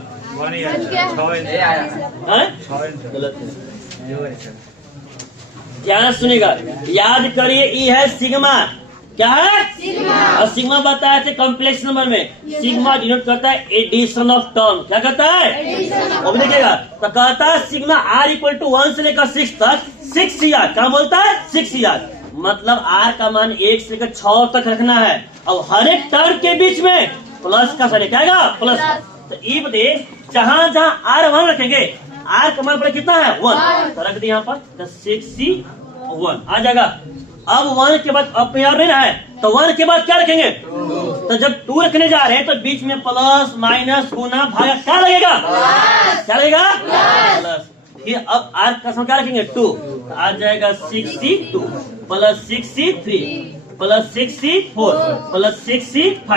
गलत है। ध्यान सुनिएगा, याद करिए ई है सिग्मा, क्या है सिग्मा, और सिग्मा बताया थे कॉम्प्लेक्स नंबर में, सिग्मा डिनोट करता है एडिशन ऑफ टर्म, क्या करता है वो भी देखिएगा, तो कहता है सिग्मा r = 1 से लेकर 6 तक 6CR, क्या बोलता है 6CR, मतलब r का मान 1 से लेकर 6 तक रखना है। अब हर एक टर्म के बीच में प्लस का साइन क्या आएगा प्लस, तो ये बताइए जहाँ जहाँ r 1 रखेंगे r का मान कितना है 1, तो रख दिए यहाँ पर 6C1 आ जाएगा। अब 1 के बाद अब यहाँ नहीं है, तो 1 के बाद क्या रखेंगे, तो जब 2 रखने जा रहे हैं तो बीच में प्लस माइनस गुना भागा क्या लगेगा, क्या लगेगा प्लस। फिर अब r का सम क्या रखेंगे 2, तो आ जाएगा 6C2 plus 6C3 plus 6C4 plus 6C5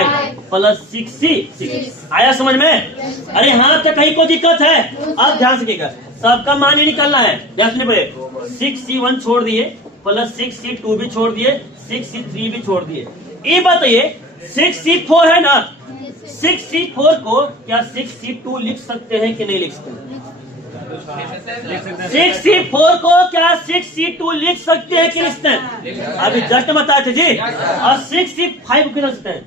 plus 6C6। आया समझ में, अरे यहाँ तक कहीं कोई दिक्कत है, अब ध्यान से देखिएगा सबका मान ही निकालना है। ध्यान से पड़े 6C1 छोड़ दिए, प्लस 6C2 भी छोड़ दिए, 6C3 भी छोड़ दिए। ये बताइए 6C4 है ना, 6C4 को क्या 6C2 लिख सकते हैं कि नहीं लिख सकते, 6C4 को क्या 6C2 लिख सकते हैं कि लिखते हैं, अभी जस्ट बताए थे जी। और 6C5 को कितना लिखते हैं,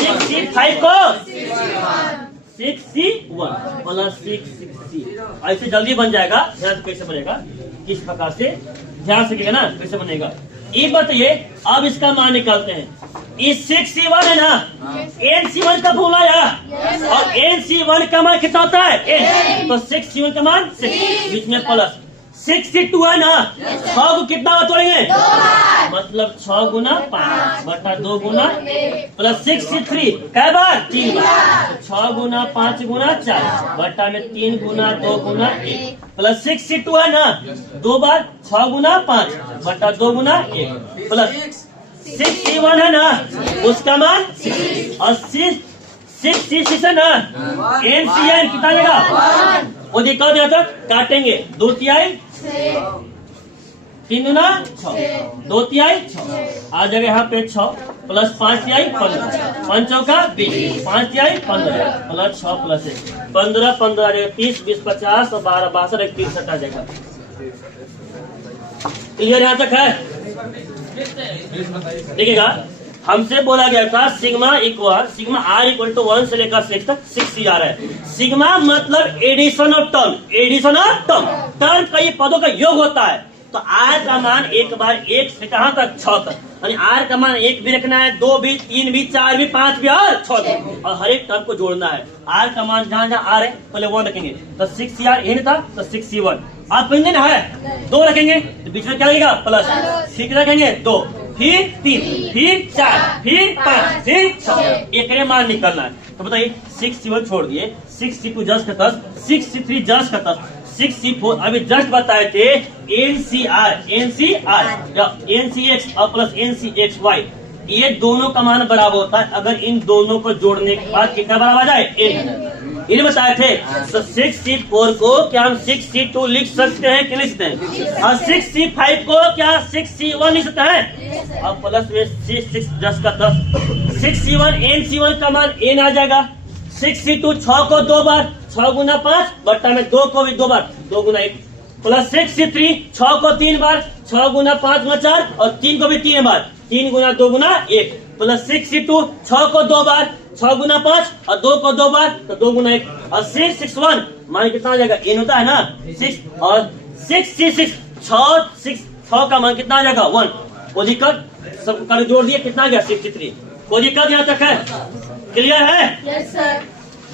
6C5 को 6C1 प्लस 6C, ऐसे जल्दी बन जाएगा। ध्यान से कैसे बनेगा, किस प्रकार से ध्यान से ना कैसे बनेगा, ये बताइए। अब इसका मान निकालते हैं, इस 6C1 है ना, NC1 का फॉर्मूला है, और NC1 का मान कितना होता है n, तो 6C1 का मान 6, बीच में प्लस 6C2 है ना, 6 को कितना बार तोड़ेंगे, मतलब 6 गुना 5 बटा 2 गुना प्लस 6C3 कै बार 3 बार, 6 गुना 5 गुना 4 बटा में 3 गुना 2 गुना 1 प्लस 6C2 है ना, 2 बार 6 गुना 5 बटा 2 गुना 1 प्लस 6C1 है ना, उसका मान 6 और 6C6 है ना, NCN कितना लेगा वो देखा दिया था, काटेंगे 2 तिहाई 3 गुना 6, 2 तिहाई 6 आ जाएगा यहाँ पे 6 प्लस 5 तिहाई 15, 5 चौका 20, 5 तिहाई 15 प्लस 6 प्लस 1 15 15 आ जाएगा 30 20 50 और 12 62 61 आ जाएगा। क्लियर यहाँ तक है, देखिएगा हमसे बोला गया था सिग्मा r = 1 से लेकर 6 तक 6CR है। सिग्मा मतलब addition of term, addition of term का ये पदों का योग होता है। तो r का मान एक बार 1 से कहां तक 6 तक, यानी r का मान 1 भी रखना है, 2 भी 3 भी 4 भी 5 भी और 6 तक, और हर एक टर्म को जोड़ना है। r का मान जहां जहां r है पहले 1 रखेंगे, तो 6CR n था तो 6C1 आप ना है 2 रखेंगे तो बीच में क्या लगेगा प्लस, 6 रखेंगे 2 फिर 3 फिर 4 फिर 5 फिर 6, एक मान निकलना है। तो बताइए 6C1 छोड़ दिए, 6C2 जस्ट का 10, 6C3 जस्ट का 10, 6C4 अभी जस्ट बताए थे NCR या NCX और प्लस NCXY, ये दोनों का मान बराबर होता है अगर इन दोनों को जोड़ने के बाद कितना बराबर आ जाए n। ये बताए थे। तो 6C4 को क्या हम 6C2 लिख सकते हैं कि लिख सकते हैं, और 6C5 को क्या 6C1 लिख सकते हैं, और प्लस में 6 10 का 10 6C1 NC1 का मान n आ जाएगा। 6C2 6 को 2 बार 6 गुना 5 बट्टा में 2 को भी 2 बार 2 गुना 1 प्लस 6C3 6 को 3 बार 6 गुना 5 गुना 4 और 3 को भी 3 बार 3 गुना 2 गुना 1 प्लस 6C2 6 को 2 बार 6 गुना 5 और 2 को 2 बार तो 2 गुना 1 और 661 मान कितना आ जाएगा n होता है ना 6 और 6C6 6 का मान कितना आ जाएगा 1। कोई दिक्कत, सब कर जोड़ दिए कितना आ गया 63। कोई दिक्कत यहाँ तक है, क्लियर है? Yes sir.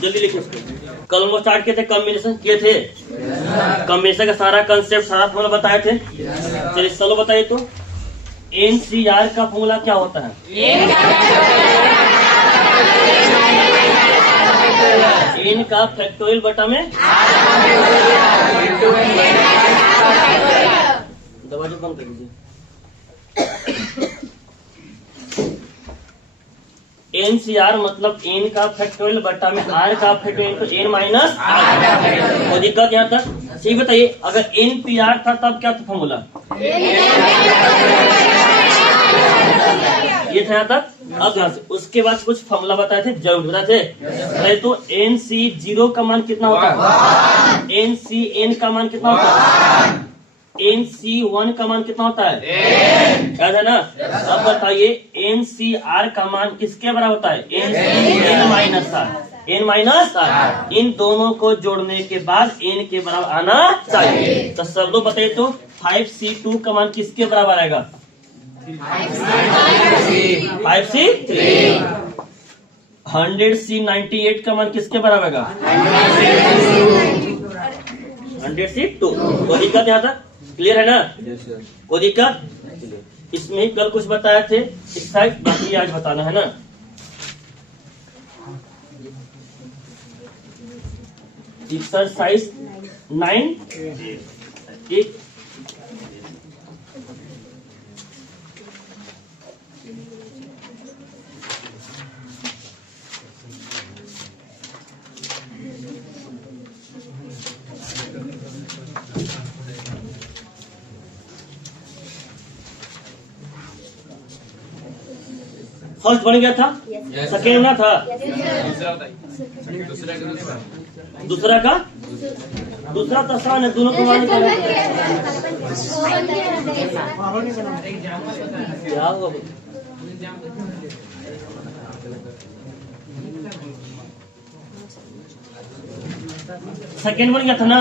जल्दी लिखिए उसको। कल हम स्टार्ट किए थे, कॉम्बिनेशन किए थे, कॉम्बिनेशन का सारा कंसेप्ट सारा फॉर्मूला बताए थे। चलिए चलो बताइए तो NCR का फॉर्मूला क्या होता है? n का फैक्टोरियल बटा में दरवाजा बंद कर दीजिए। NCR मतलब n का फैक्टोरियल बटा में r का फैक्टोरियल तो n माइनस r। कोई दिक्कत यहाँ तक? ठीक बताइए, अगर NPR था तब क्या था फॉर्मूला? ये था यहाँ तक। अब यहाँ से उसके बाद कुछ फॉर्मूला बताए थे, जरूर बताए थे। पहले तो NC0 का मान कितना होता है, NCN का मान कितना होता है, NC1 का मान कितना होता है, याद है ना? अब बताइए NCR का मान किसके बराबर होता है, n minus r। n minus r, इन दोनों को जोड़ने के बाद n के बराबर आना चाहिए। तो सब लोग बताइए तो 5C2 का मान किसके बराबर आएगा, 5C3। 100C98 का मान किसके बराबर आएगा, 100C2। कोई दिक्कत यहाँ तक? क्लियर है ना? कोई दिक्कत? इसमें कल कुछ बताए थे एक्सरसाइज, बाकी आज बताना है ना। एक्सरसाइज 9 एक फर्स्ट बन गया था, सेकेंड ना था, दूसरा का दूसरा तो आसान है, दोनों को मान क्या होगा। सेकेंड बन गया था ना,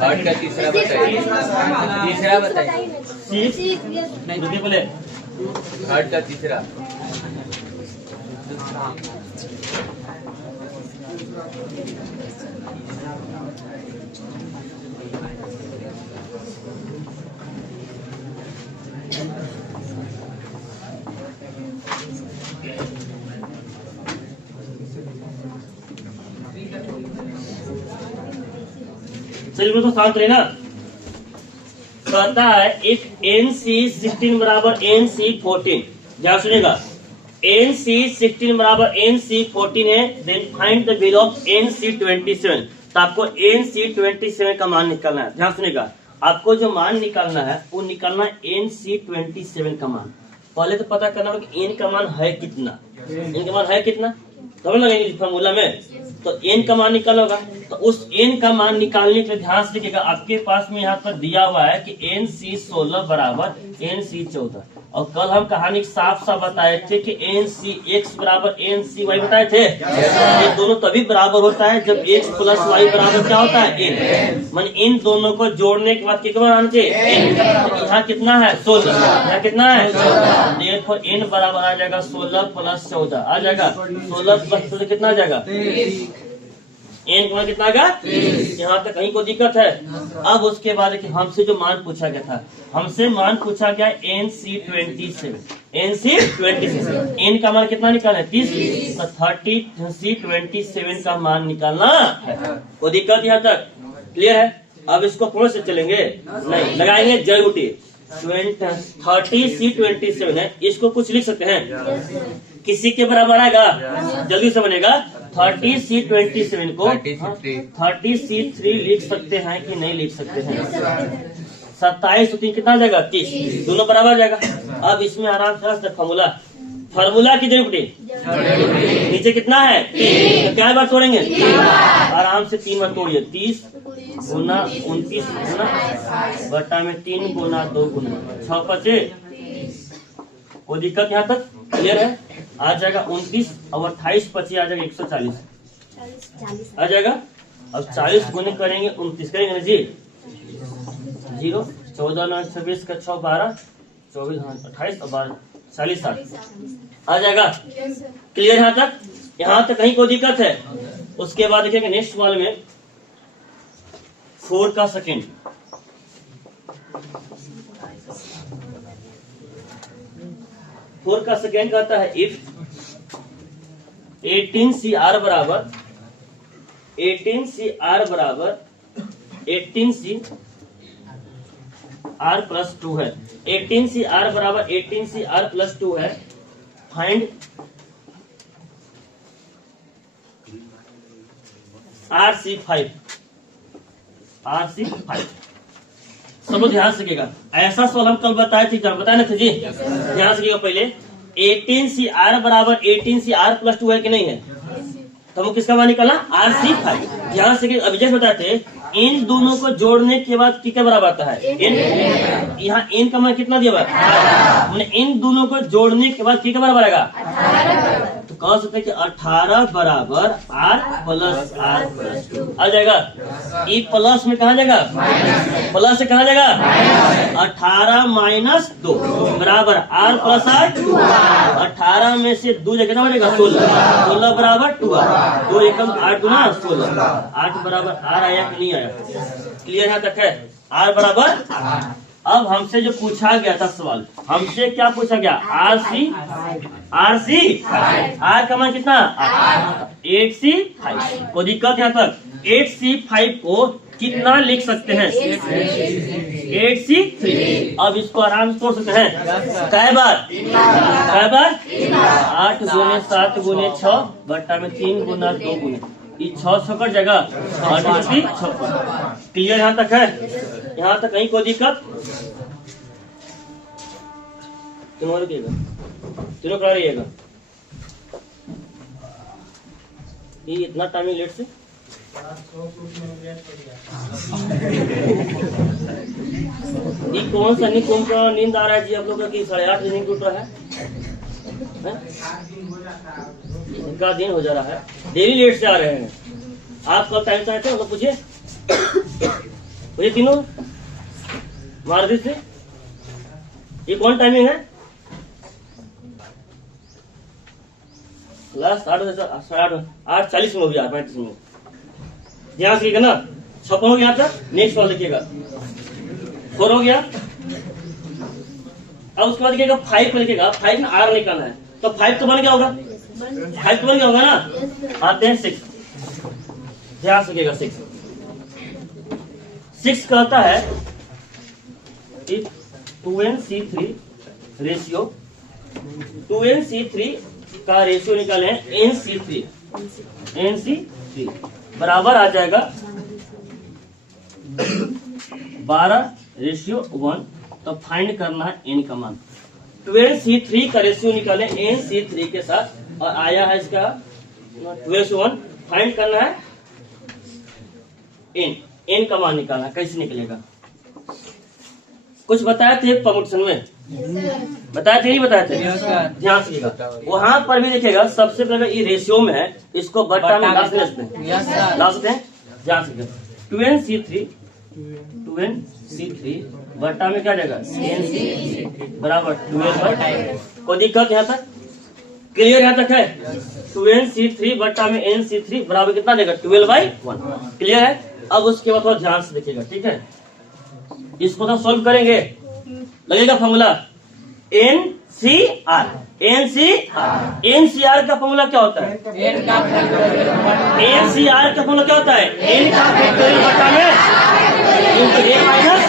थर्ड का तीसरा बताइए, तीसरा बताइए, नहीं बोले थर्ड का तीसरा। चलिए तो शांत लेना। कहता है एक NC16 बराबर NC14, ध्यान सुनिएगा, NC16 बराबर NC14 है, then find the value of NC27। तो आपको NC27 का मान निकालना है। ध्यान सुनिएगा, आपको जो मान निकालना है वो निकालना है NC27 का मान। पहले तो पता करना होगा कि n का मान है कितना, n का मान है कितना, समझ लगेंगे फॉर्मूला में। तो n का मान निकाल होगा, तो उस n का मान निकालने के लिए ध्यान से देखिएगा, आपके पास में यहाँ पर दिया हुआ है कि NC16 बराबर NC14। और कल हम कहानी साफ साफ बताए थे कि NCX बराबर NCY बताए थे। ये दोनों तभी बराबर होता है जब x प्लस y बराबर क्या होता है n। मान इन दोनों को जोड़ने के बाद कितना आना चाहिए n। तो यहाँ कितना है 16, यहाँ कितना है 14, n बराबर आ जाएगा 16 प्लस 14 आ जाएगा 16 प्लस 14 कितना आ जाएगा n का कितना आएगा। यहाँ तक कहीं को दिक्कत है? अब उसके बाद कि हमसे जो मान पूछा गया था, हमसे मान पूछा गया NC27। NC26, N का मान कितना निकालना है 30, तो 30C27 का मान निकालना है। कोई दिक्कत यहाँ तक क्लियर है? अब इसको पूर्ण से चलेंगे नहीं, लगाएंगे जड़ बूटी। 30C27 है, इसको कुछ लिख सकते हैं, किसी के बराबर आएगा, जल्दी से बनेगा। 30C27 को 30C3 लिख सकते हैं कि नहीं लिख सकते हैं? 27 3 कितना आ जाएगा 30, दोनों बराबर जाएगा। अब इसमें आराम से फार्मूला की जड़ बूटी नीचे कितना है 3, तो क्या बार तोड़ेंगे आराम से 3 बार तोड़िए। 30 गुना 29 गुना बटा में 3 गुना 2 गुना 6 5। कोई दिक्कत यहाँ तक क्लियर है? आ जाएगा 29 और 28 25 आ जाएगा 140 आ जाएगा। अब 40 गुने करेंगे 29 करेंगे ना जी, 0 14 9 26 का 6 12 24 28 और 12 40 60 आ जाएगा। क्लियर यहाँ तक? यहाँ तक कहीं कोई दिक्कत है? उसके बाद देखिएगा नेक्स्ट वाले में 4 का सेकेंड, 4 का सेकेंड कहता है इफ 18CR बराबर 18CR प्लस 2 है। 18CR बराबर 18CR प्लस 2 है। फाइंड RC5 सब ध्यान रखिएगा। ऐसा सवाल हम कल बताए थे, बताए ना थे जी, ध्यान रखिएगा। पहले 18CR बराबर 18CR प्लस 2 है कि नहीं है, तो हम किसका मान निकालना RC5। ध्यान से अभी जैसे बताते इन दोनों को जोड़ने के बाद क्या बराबर आता है n। यहाँ n का मान कितना दिया हुआ है, हमने इन दोनों को जोड़ने के बाद क्या बराबर आएगा, तो कह सकते हैं कि 18 बराबर R प्लस R आ जाएगा। ई प्लस में कहा जाएगा, प्लस से कहा जाएगा 18 माइनस 2 बराबर R प्लस R। 18 में से 2 कितना हो जाएगा 16 बराबर 2 2 एकम 8 गुना 16 8 बराबर R आया कि नहीं आया? क्लियर यहाँ तक है? R बराबर। अब हमसे जो पूछा गया था सवाल, हमसे क्या पूछा गया RC R का मान कितना 8C5। कोई दिक्कत यहाँ तक? 8C5 को कितना लिख सकते हैं 8C3। अब इसको आराम से तोड़ सकते हैं कै बार 8 गुने 7 गुने 6 बट्टा में 3 गुना 2 गुने 6 छक्कर जगह 56। क्लियर यहाँ तक है? यहाँ तक कहीं कोई दिक्कत? तीनों करा रहिएगा। ये इतना टाइमिंग लेट से ये कौन सा कौन सा नींद आ रहा है जी आप लोग का कि 8:30 नींद टूट रहा है? इनका दिन हो जा रहा है, डेली लेट से आ रहे हैं। आप कब टाइम से आए थे मतलब पूछिए मुझे तीनों मार से। ये कौन टाइमिंग है? क्लास 8:40 में हो गया 35 में। ध्यान रखिएगा ना। 56 हो गया था। नेक्स्ट वाला देखिएगा 4 हो गया। अब उसके बाद देखिएगा 5 को लिखिएगा। 5 में R निकालना है तो 5 तो बन गया होगा, 5 तो बन गया होगा ना। आते हैं 6। ध्यान रखिएगा 6 कहता है 2NC3 रेशियो 2NC3 का रेशियो निकाले NC3 बराबर आ जाएगा 12:1। तो फाइंड करना है n का मान। 12C3 का रेशियो निकाले NC3 के साथ और आया है इसका 12:1। फाइंड करना है n का मान निकालना है। कैसे निकलेगा? कुछ बताए थे परमुटेशन में, बताए थे नहीं बताए थे? ध्यान से वहां पर भी देखिएगा। सबसे पहले ये रेशियो में है, इसको बट्टा में ला सकते हैं। ध्यान से 2NC3 बट्टा में क्या जाएगा NC बराबर 12/। कोई दिक्कत यहाँ तक? क्लियर यहाँ तक है? 2NC3 बट्टा में NC3 बराबर कितना देगा 12/1। क्लियर है? अब उसके बाद थोड़ा ध्यान से देखिएगा, ठीक है? इसको तो सॉल्व करेंगे, लगेगा फॉर्मूला NCR। NCR का फॉर्मूला क्या होता है? n का फैक्टोरियल NCR का फॉर्मूला क्या होता है? n का फैक्टोरियल बटा में इंटू a माइनस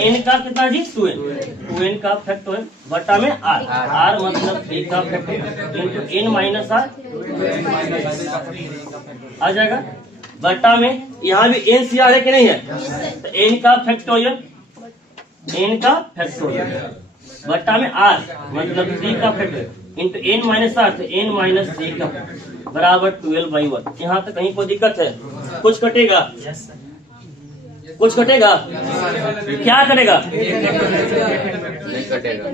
n का कितना जी? 2n का फैक्टोरियल बटा में r मतलब 3 का factorial into n minus r आ जाएगा बटा में। यहाँ भी NCR है कि नहीं है? तो n का फैक्टोरियल बटा में r मतलब 3 का factorial into n minus r तो n माइनस 3 का बराबर 12/1। यहाँ तक कहीं कोई दिक्कत है? कुछ कटेगा? कुछ कटेगा? क्या कटेगा? नहीं कटेगा।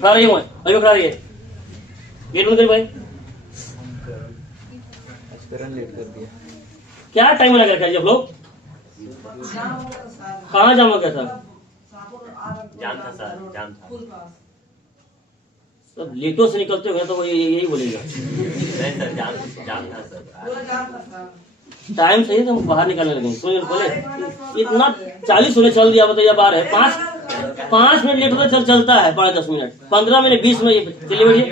खड़ा रहिए भाई, खड़ा रहिए, गेट बंद करिए भाई। लेट कर दिया। क्या टाइम लगा रखा है जब लोग? कहाँ जाम हो गया था? जाम था सर, जाम था। सब लेटो से निकलते हो तो वो यही बोलेगा। नहीं सर, जाम था सर। टाइम सही है तो हम बाहर निकालने लगे। सुनिए बोले इतना 40 होने चल दिया, बताइए बार है 5 मिनट लेट होता चलता है 5-10 मिनट 15 मिनट 20 मिनट चलिए बढ़िए।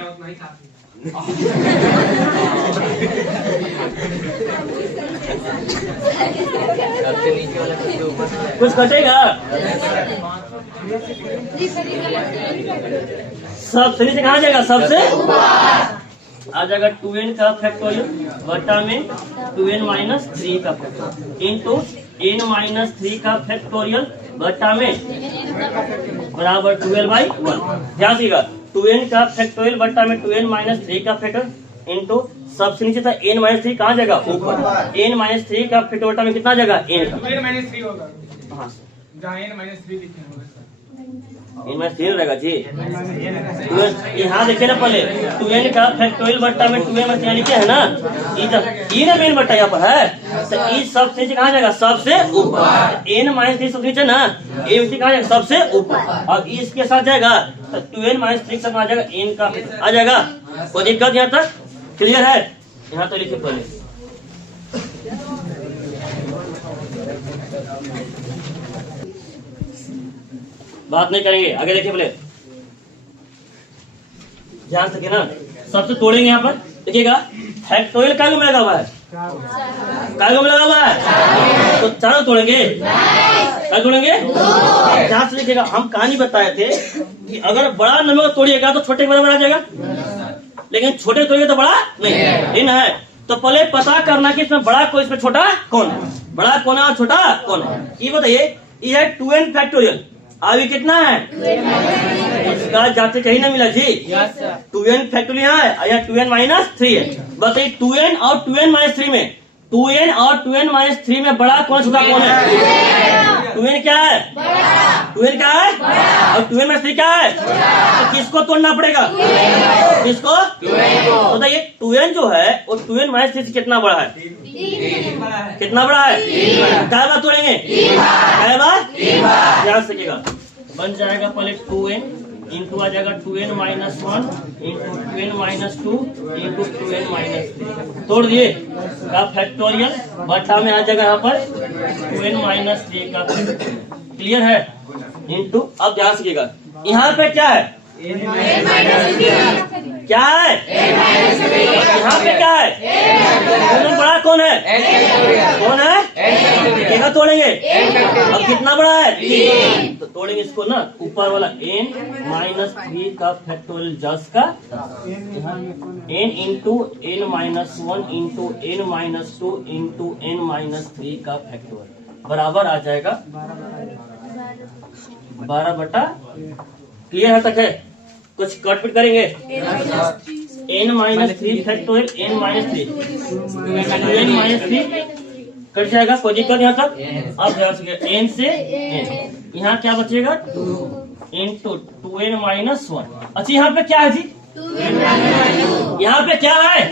सबसे नीचे वाला सबसे ऊपर कुछ कटेगा? सबसे नीचे कहाँ जाएगा? सबसे आ जाएगा 2n का फैक्टोरियल बटा में 2n माइनस 3 का फैक्टोरियल इंटू n माइनस 3 का फैक्टोरियल बटा में बराबर 12/1। ध्यान दीजिएगा 2n का फैक्टोरियल बटा में 2n माइनस 3 का फैक्टोरियल इंटू सबसे नीचे था n माइनस 3 कहाँ जाएगा? ऊपर। n माइनस 3 का फैक्टोरियल बटा में कितना जाएगा? n का। 2n माइनस 3 होगा हाँ जहाँ n माइनस 3 लिखे होगा n माइनस 3 रहेगा जी। यहाँ देखिए ना पहले 2n का फैक्टोरियल बट्टा में 2n माइनस यहाँ लिखे है ना, ये ना मेन बट्टा यहाँ पर है तो ये सबसे नीचे कहाँ जाएगा? सबसे ऊपर। n माइनस 3 सबसे नीचे ना, a कहाँ जाएगा? सबसे ऊपर। और इसके साथ जाएगा तो 2n माइनस 3 साथ आ जाएगा n का आ जाएगा। कोई दिक्कत यहाँ तक क्लियर है? यहाँ तो लिखिए पहले बात नहीं करेंगे, आगे देखिए पहले ध्यान से ना, सबसे तोड़ेंगे यहाँ पर देखिएगा फैक्टोरियल काय में लगा हुआ है? काय में लगा हुआ है? तो चारों तोड़ेंगे? क्या तोड़ेंगे? ध्यान से देखिएगा, हम कहानी बताए थे कि अगर बड़ा नंबर तोड़िएगा तो छोटे के बराबर आ जाएगा, लेकिन छोटे तोड़िएगा तो बड़ा नहीं है। तो पहले पता करना कि इसमें बड़ा कौन, इसमें छोटा कौन है, बड़ा कौन है और छोटा कौन है। ये बताइए, ये है 2n फैक्टोरियल, अभी कितना है? इसका जाते कहीं ना मिला जी। 2n फैक्टोरियल यहाँ है, यहाँ 2n माइनस 3 है। बताइए 2n और 2n माइनस 3 में 2n और 2n माइनस 3 में बड़ा कौन छोटा कौन है? 2n क्या है? 2n क्या है? और 2n माइनस 3 क्या है? तो किसको तोड़ना पड़ेगा? किसको? बताइए 2n जो है वो 2n माइनस 3 से कितना बड़ा है? कितना बड़ा है? क्या बात तोड़ेंगे? क्या बात? ध्यान से बन जाएगा पहले 2n इंटू आ जाएगा 2n minus 1 into 2n minus 2 into 2n minus 3 तोड़ दिए का फैक्टोरियल बटा में आ जाएगा यहाँ पर 2n माइनस 3 का। क्लियर है? इंटू अब ध्यान से यहाँ पे क्या है? क्या है? यहाँ पे क्या है? दोनों बड़ा कौन है? कौन है? कितना तोड़ेंगे? अब कितना बड़ा है? तो तोड़ेंगे इसको ना, ऊपर वाला n माइनस 3 का फैक्टोरियल 10 का n into n minus 1 into n minus 2 into n minus 3 का फैक्टोरियल बराबर आ जाएगा 12 बटा। क्लियर है तक है? कुछ कटपिट करेंगे? n minus 3 factorial n minus 3 n minus 3 cut जाएगा, कोई दिक्कत यहाँ तक? अब ध्यान से n से n, यहाँ क्या बचेगा? 2 इंटू 2n माइनस 1। अच्छा यहाँ पे क्या है जी? यहाँ पे क्या है?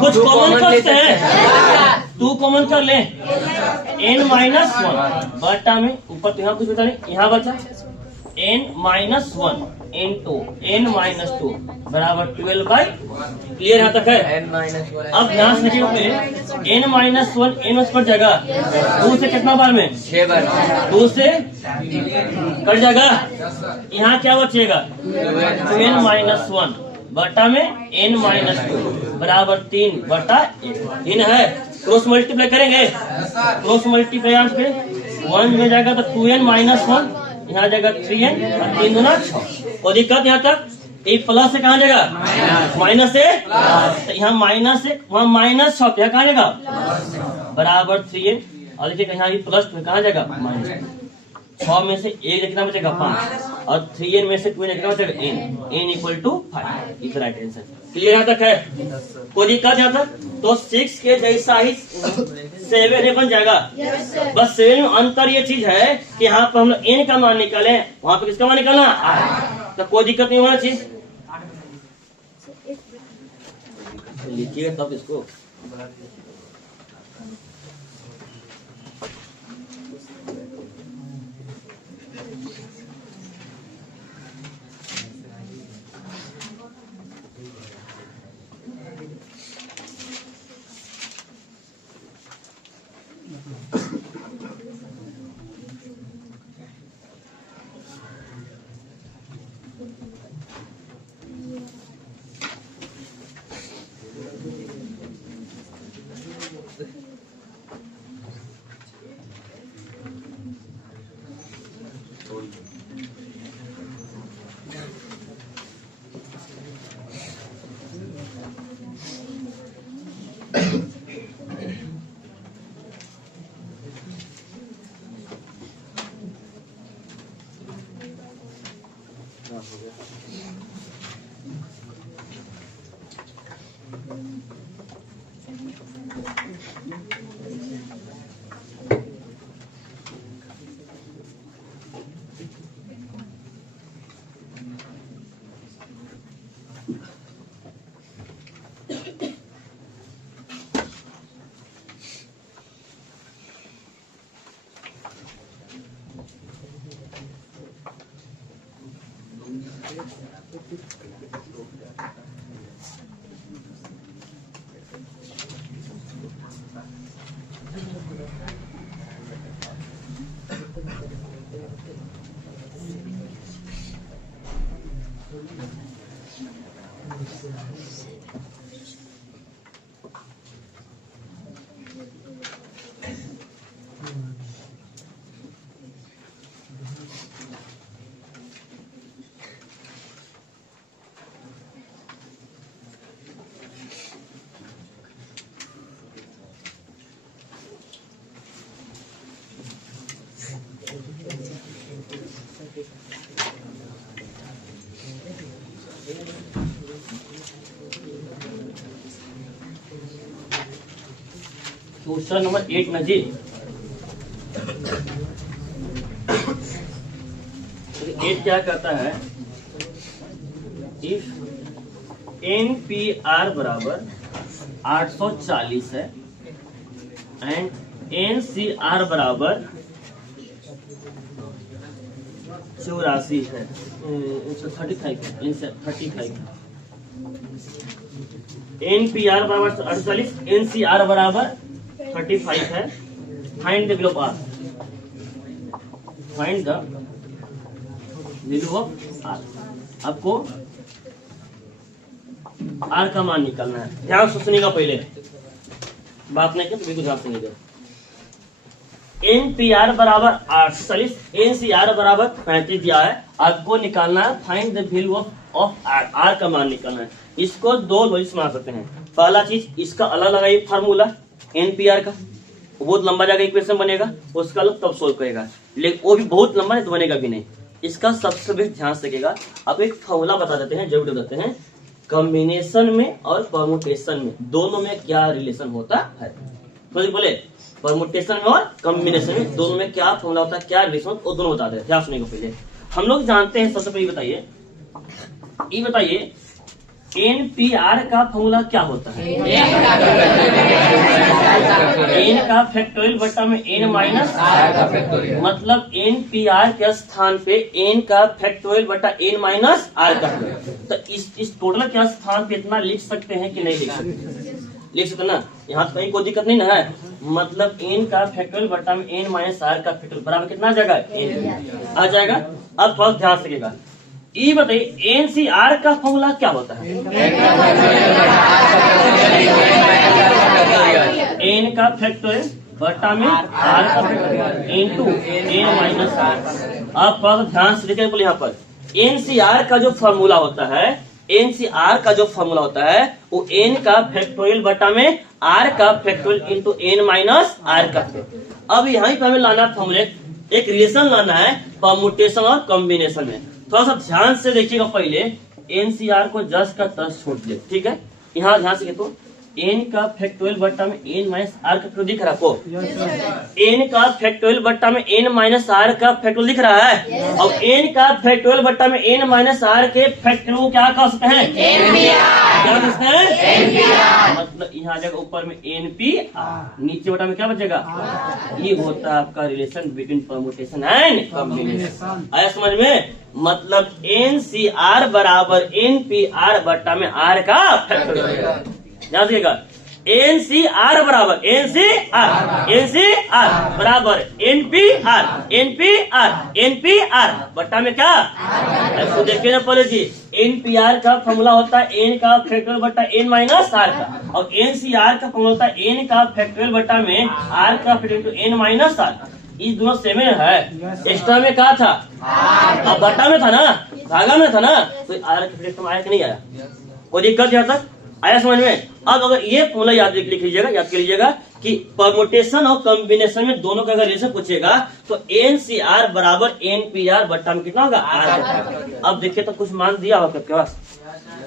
कुछ कॉमन कर सकते हैं, 2 कॉमन कर ले, n माइनस 1 बटा में ऊपर तो यहाँ कुछ बता नहीं, यहाँ बचा n माइनस 1 इंटू n-2 बराबर 12/। क्लियर यहाँ तक है? n-1 अब ध्यान से देखिए पहले n-1 n पर जगह 2 से कितना बार में 6 बार 2 से कट जाएगा। यहाँ क्या बचेगा 2n-1 बटा में n-2 बराबर 3/1 3 है। क्रॉस मल्टीप्लाई करेंगे, क्रॉस मल्टीप्लाई यहाँ पे 1 में जाएगा तो 2n-1 यहाँ जाएगा 3n और 3 दूना 6। और दिक्कत यहाँ तक ये प्लस से कहाँ जाएगा माइनस से, तो यहाँ माइनस से वहाँ -6 यहाँ कहाँ जाएगा बराबर 3n। और देखिए यहाँ ये प्लस में कहाँ जाएगा माइनस। 6 में से 1 कितना बचेगा 5 और 3n में से 2n कितना बचेगा n = 5 is right answer. Clear यहाँ तक है? कोई दिक्कत यहाँ तक? तो 6 के जैसा ही 7 बन जाएगा। बस 7 में अंतर ये चीज है कि यहाँ पर हम लोग n का मान निकाले, वहाँ पे किसका मान निकालना r। तो कोई दिक्कत नहीं होना चाहिए। लिखिएगा तब इसको। क्वेश्चन नंबर 8 में जी 8 क्या कहता है, इफ NPR बराबर 840 है एंड NCR बराबर 84 है, 35 NPR बराबर 48, NCR बराबर 35 है। Find the value of R, find the value of R। आपको R का मान निकालना है। ध्यान से सुनिएगा, पहले बात नहीं किया तो बिल्कुल ध्यान सुनिएगा। NPR बराबर 48, NCR बराबर 35 दिया है, आपको निकालना है find the value of R। R का मान निकालना है। इसको दो लॉजिक मान सकते हैं। पहला चीज, इसका अलग लगाइए फार्मूला NPR का, बहुत लंबा जाकर इक्वेशन बनेगा, उसका लोग तब सोल्व करेगा, लेकिन वो भी बहुत लंबा है तो बनेगा भी नहीं। इसका सबसे बेस्ट ध्यान से रखिएगा। अब एक फॉर्मूला बता देते हैं, जरूर बताते हैं, कॉम्बिनेशन में और परमुटेशन में दोनों में क्या रिलेशन होता है। तो बोले परमुटेशन में और कॉम्बिनेशन में दोनों में क्या फॉर्मूला होता है, क्या रिलेशन होता है, वो दोनों बताते हैं। ध्यान सुनिएगा। पहले हम लोग जानते हैं, सबसे पहले ये बताइए NPR का फॉर्मूला क्या होता है? n का फैक्टोरियल बटा में n माइनस मतलब NPR के स्थान पे n का फैक्टोरियल बटा n माइनस r का। तो इस टोटल के स्थान पे इतना लिख सकते हैं कि नहीं लिख सकते? लिख सकते ना, यहाँ तो कहीं कोई दिक्कत नहीं ना है। मतलब n का फैक्टोरियल बटा में n माइनस r का फैक्टोरियल बराबर कितना आ जाएगा? n आ जाएगा। अब थोड़ा ध्यान से देखिएगा, ये बताइए NCR का फॉर्मूला क्या होता है? n का फैक्टोरियल बटा में r का factorial into n minus r। आप थोड़ा सा ध्यान से देखिए, बोले यहाँ पर NCR का जो फॉर्मूला होता है, NCR का जो फॉर्मूला होता है वो n का फैक्टोरियल बटा में r का factorial into n minus r का। अब यहाँ पे हमें लाना फॉर्मूले, एक रिलेशन लाना है परम्यूटेशन और कॉम्बिनेशन में। थोड़ा सा ध्यान से देखिएगा, पहले NCR को जस्ट का तस छोड़ दिए, ठीक है। यहाँ ध्यान से तो n का फैक्टोरियल बट्टा में n माइनस r का फैक्टोरियल दिख रहा है आपको? n का फैक्टोरियल बट्टा में n माइनस r का फैक्टोरियल दिख रहा है। और n का फैक्टोरियल बट्टा में n माइनस r के फैक्टोरियल को क्या कह सकते हैं? क्या कह सकते हैं? मतलब यहाँ आ जाएगा ऊपर में NPR, नीचे बटा में क्या बचेगा? ये होता है आपका relation between permutation and combination. आया समझ में? मतलब NCR बराबर NPR बट्टा में r का फैक्टोरियल। ध्यान रखिएगा, NCR बराबर NCR बराबर NPR बट्टा में क्या? ऐसे देखिए ना पहले जी, NPR का फॉर्मूला होता है n का फैक्टोरियल बट्टा n माइनस r का, और NCR का फॉर्मूला होता है n का फैक्टोरियल बट्टा में r का फैक्टोरियल n माइनस r। ये दोनों सेम है। एक्स्ट्रा में कहा था? अब बट्टा में था ना, भागा में था ना, तो r का फैक्टोरियल आया कि नहीं आया? कोई दिक्कत यहाँ तक आया समझ में? अब अगर ये फॉर्मूला याद लिख लीजिएगा, याद कर लीजिएगा कि परम्यूटेशन और कॉम्बिनेशन में दोनों का अगर रिलेशन पूछेगा तो NCR बराबर NPR बट्टा में कितना होगा? R। अब देखिए तो कुछ मान दिया होगा आपके पास,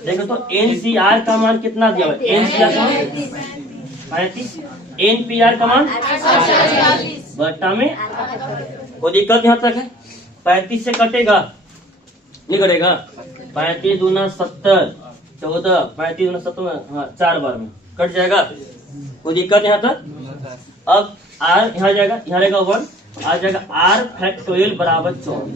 देखो तो NCR का मान कितना दिया हुआ? NCR का मान 35, NPR का मान बट्टा में। कोई दिक्कत यहाँ तक है? 35 से कटेगा नहीं कटेगा? 35 दूना 70, 14, 35 दूना 70, हाँ 4 बार में कट जाएगा। कोई दिक्कत यहाँ तक? अब r यहाँ जाएगा, यहाँ रहेगा 1, आ जाएगा r फैक्टोरियल बराबर 24,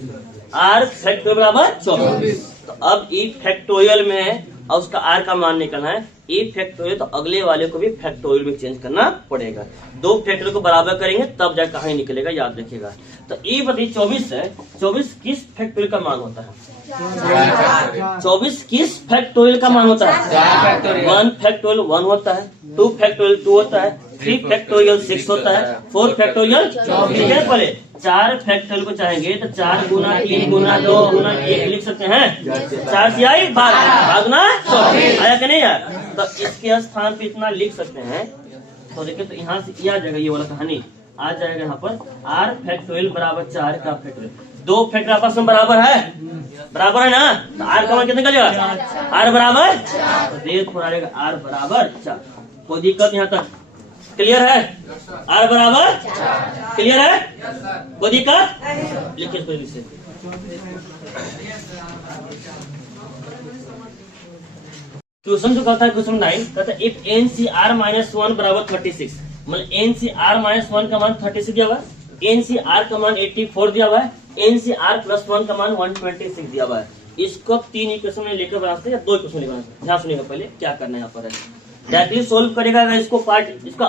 r फैक्टोरियल बराबर 24। तो अब ई फैक्टोरियल में है और उसका r का मान निकलना है, ई फैक्टोरियल, तो अगले वाले को भी फैक्टोरियल में चेंज करना पड़ेगा। दो फैक्टोरियल को बराबर करेंगे तब जाकर कहाँ निकलेगा, याद रखिएगा। तो ई बताइए 24 है, 24 किस फैक्टोरियल का मान होता है? 24 किस फैक्टोरियल का मान होता है? 1 फैक्टोरियल 1 होता है, 2 फैक्टोरियल 2 होता है, 3 फैक्टोरियल 6 होता है, 4 फैक्टोरियल 24। पहले 4 फैक्टोरियल को चाहेंगे तो 4 गुना 3 गुना 2 गुना 1 लिख सकते हैं। 4 से आई भागना 24 आया कि नहीं आया? तो इसके स्थान पे इतना लिख सकते हैं। तो देखिए, तो यहाँ से ये आ जाएगा, ये वाला कहानी आ जाएगा यहाँ पर r फैक्टोरियल बराबर 4 का फैक्टोरियल। दो फैक्टर आपस में बराबर है, बराबर है ना? तो r का मान कितना निकलेगा? r बराबर, तो देख थोड़ा रहेगा r बराबर 4। कोई दिक्कत यहाँ तक? क्लियर है? r बराबर क्लियर है? कोई दिक्कत? लिखिए इसको। क्वेश्चन जो कहता है क्वेश्चन 9 कहता है इफ NCR माइनस 1 बराबर 36, मतलब NCR माइनस 1 का मान 36 दिया हुआ है, NCR का मान 84 दिया हुआ है, NCR प्लस 1 का मान 126 दिया हुआ है। इसको 3 इक्वेशन में लेकर बना सकते हैं या 2 इक्वेशन में बना सकते हैं। ध्यान सुनिएगा, पहले क्या करना है यहाँ पर है, डायरेक्टली सोल्व करेगा अगर इसको पार्ट इसका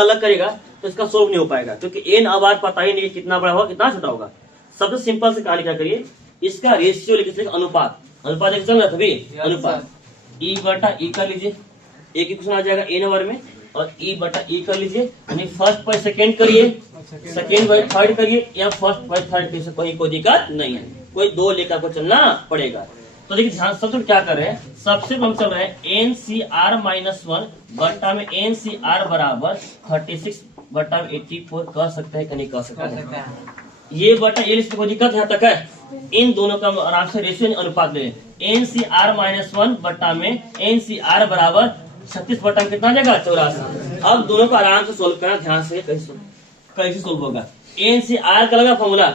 अलग करेगा तो इसका सोल्व नहीं हो पाएगा, क्योंकि n अब बार पता ही नहीं कितना बड़ा होगा कितना छोटा होगा। सबसे सिंपल से कहानी क्या करिए, इसका रेशियो लिखिए, अनुपात एक चल रहा तभी अनुपात e बटा e कर लीजिए, एक क्वेश्चन आ जाएगा a नंबर में, और e बटा e कर लीजिए, यानी फर्स्ट बाय सेकंड करिए, सेकंड बाय थर्ड करिए, या फर्स्ट बाय थर्ड करिए, कोई दिक्कत नहीं है, कोई 2 लेकर को चलना पड़ेगा। तो देखिए ध्यान सबसे क्या कर रहे हैं, सबसे हम चल रहे हैं NCR माइनस 1 बट्टा में NCR बराबर 36 बट्टा में 84 कर सकते हैं कि नहीं कर सकते हैं? ये बटा ये लिस्ट कोई दिक्कत यहाँ तक है? इन दोनों का आराम से रेशियो अनुपात ले, NCR माइनस 1 बट्टा में NCR बराबर 36 बट्टा में कितना जाएगा? 84। अब दोनों को आराम से सोल्व करना, ध्यान से कैसे सोल्व होगा। एन सी आर का लगा formula,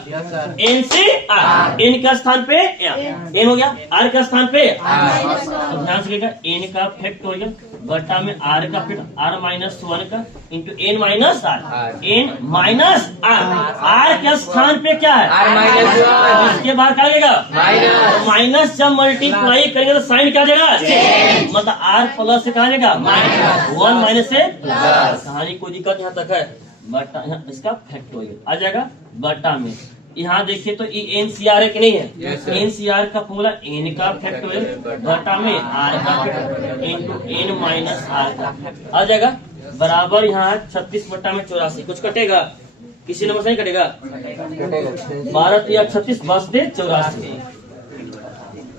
N C R, N का स्थान पे एन हो गया, आर का स्थान पे तो ध्यान से एन का फैक्टोरियल बटा में आर का फैक्ट आर माइनस 1 का into N minus are, N minus R के स्थान पे क्या है आर माइनस 1, इसके बाद क्या लगेगा माइनस, माइनस। जब मल्टीप्लाई करेंगे तो साइन क्या जाएगा, मतलब आर प्लस से कहा जाएगा माइनस, 1 माइनस से प्लस। कहानी कोई दिक्कत यहाँ तक है, बटा यहाँ इसका फैक्टोरियल आ जाएगा बटा में। यहाँ देखिए तो एन सी आर है कि नहीं है, एन सी आर का फॉर्मूला एन का फैक्टोरियल बटा में आर का factorial into N minus are का आ जाएगा बराबर। यहाँ 36 बटा में 84, कुछ कटेगा किसी नंबर से नहीं कटेगा, 12 या 36 बस दे 84,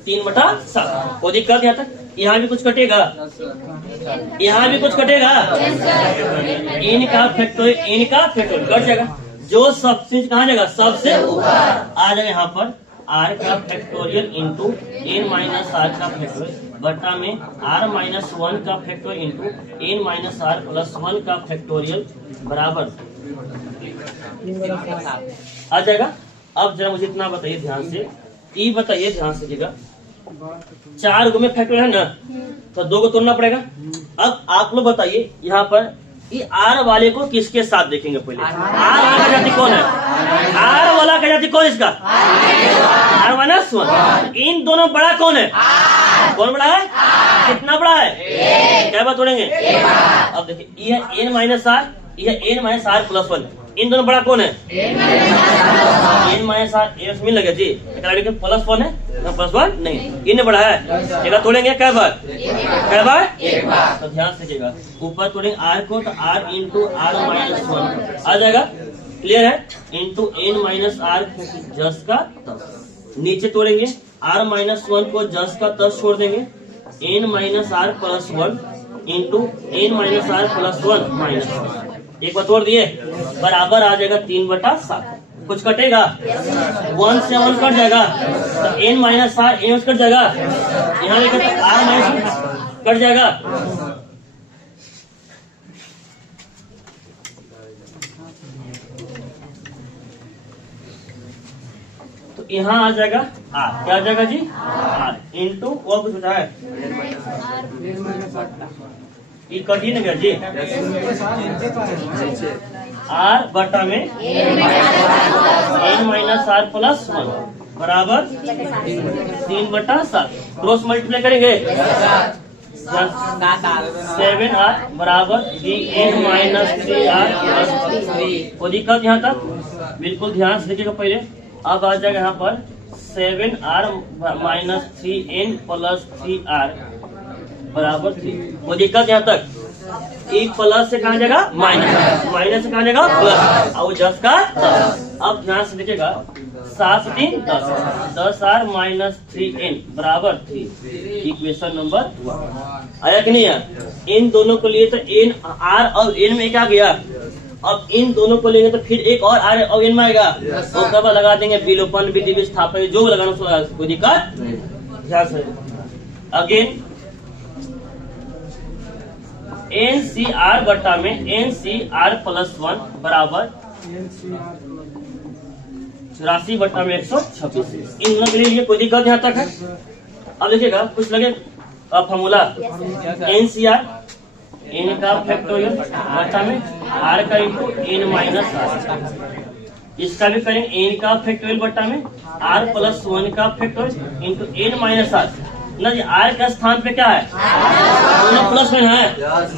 3/7। कोई दिक्कत यहाँ तक, यहाँ भी कुछ कटेगा, यहाँ भी कुछ कटेगा, एन का फैक्टोरियल कट जाएगा, जो सबसे कहाँ जाएगा सबसे ऊपर आ जाएगा यहाँ पर आर का factorial into N minus are का फैक्टोरियल बटा में आर माइनस 1 का factorial into N minus are plus 1 का फैक्टोरियल बराबर आ जाएगा। अब जरा मुझे इतना बताइए ध्यान से, ये बताइए ध्यान से जगह 4 गो में फैक्टोरियल है ना, तो 2 को तोड़ना पड़ेगा। अब आप लोग बताइए यहाँ पर ये आर वाले को किसके साथ देखेंगे, पहले आर वाला का जाति कौन है, आर वाला का जाति कौन इसका, आर माइनस 1। इन दोनों बड़ा कौन है, कौन बड़ा है, कितना बड़ा है, क्या बात तोड़ेंगे। अब देखिए ये एन माइनस आर, ये एन माइनस आर प्लस 1, इन दोनों बड़ा कौन है, एन माइनस आर एस मिल लगे जी, प्लस 1 है प्लस 1 नहीं, इन बड़ा है, एक तोड़ेंगे कै बार, तो ध्यान से देखिएगा ऊपर तोड़ेंगे आर को तो आर इंटू आर माइनस 1 आ जाएगा, क्लियर है, इंटू एन माइनस आर जस का 10, नीचे तोड़ेंगे आर माइनस 1 को जस का 10 छोड़ देंगे, N minus are plus 1 into N minus are plus 1 minus 1, एक बार तोड़ दिए बराबर आ जाएगा 3/7। कुछ कटेगा 1 से 1 कट जाएगा, तो N minus are N cut जाएगा, यहाँ लेकर आर माइनस कट जाएगा, तो यहाँ आ जाएगा आर, क्या आ जाएगा जी आर इंटू वो कुछ होता है ये कठिन है जी, आर बटा में एन माइनस आर प्लस 1 बराबर 3/7, क्रॉस मल्टीप्लाई करेंगे 7 आर बराबर एन माइनस 3 आर प्लस 3। कोई दिक्कत यहाँ तक, बिल्कुल ध्यान से देखिएगा पहले। अब आ जाएगा यहाँ पर 7 R minus 3 N plus 3 R बराबर 3। वो दिक्कत यहाँ तक, एक प्लस से कहा जाएगा माइनस, माइनस से कहा जाएगा प्लस, और जस का 10। अब ध्यान से देखिएगा 7 3 10, 10 आर माइनस 3 एन बराबर 3, इक्वेशन नंबर 1 आया कि नहीं है। इन दोनों को लिए तो एन आर और एन में क्या गया, अब इन दोनों को लेंगे तो फिर एक और आर और एन में आएगा, तो कब लगा देंगे विलोपन विधि विस्थापन जो लगाना उसको कोई दिक्कत ध्यान से। अगेन एन सी आर बटा में एन सी आर प्लस 1 बराबर 84 बटा में 126। इन दोनों के लिए कोई दिक्कत यहाँ तक है। अब देखिएगा कुछ लगे formula N C R N का फैक्टोरियल बटा में आर का इंटू एन माइनस आर, इसका भी करेंगे एन का फैक्टोरियल बटा में आर प्लस 1 का factorial into N minus r ना जी। आर का स्थान पे क्या है, दोनों प्लस में है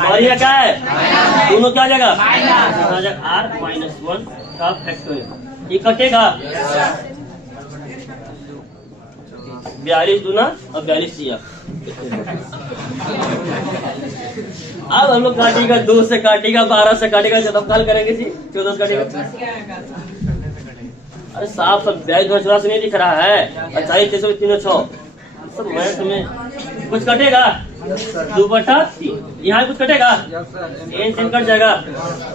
और ये क्या है, दोनों क्या जाएगा आर माइनस 1 का फैक्टोरियल, ये कटेगा 42 दूना और 42 दिया। अब हम लोग काटेगा 2 से काटेगा 12 से काटेगा, जब कल करेंगे जी 14 से काटेगा। अरे साफ सब 42 से नहीं दिख रहा है, 40 300 306 सब मैं तुम्हें कुछ कटेगा 2/3, यहाँ कुछ कटेगा एन से कट जाएगा,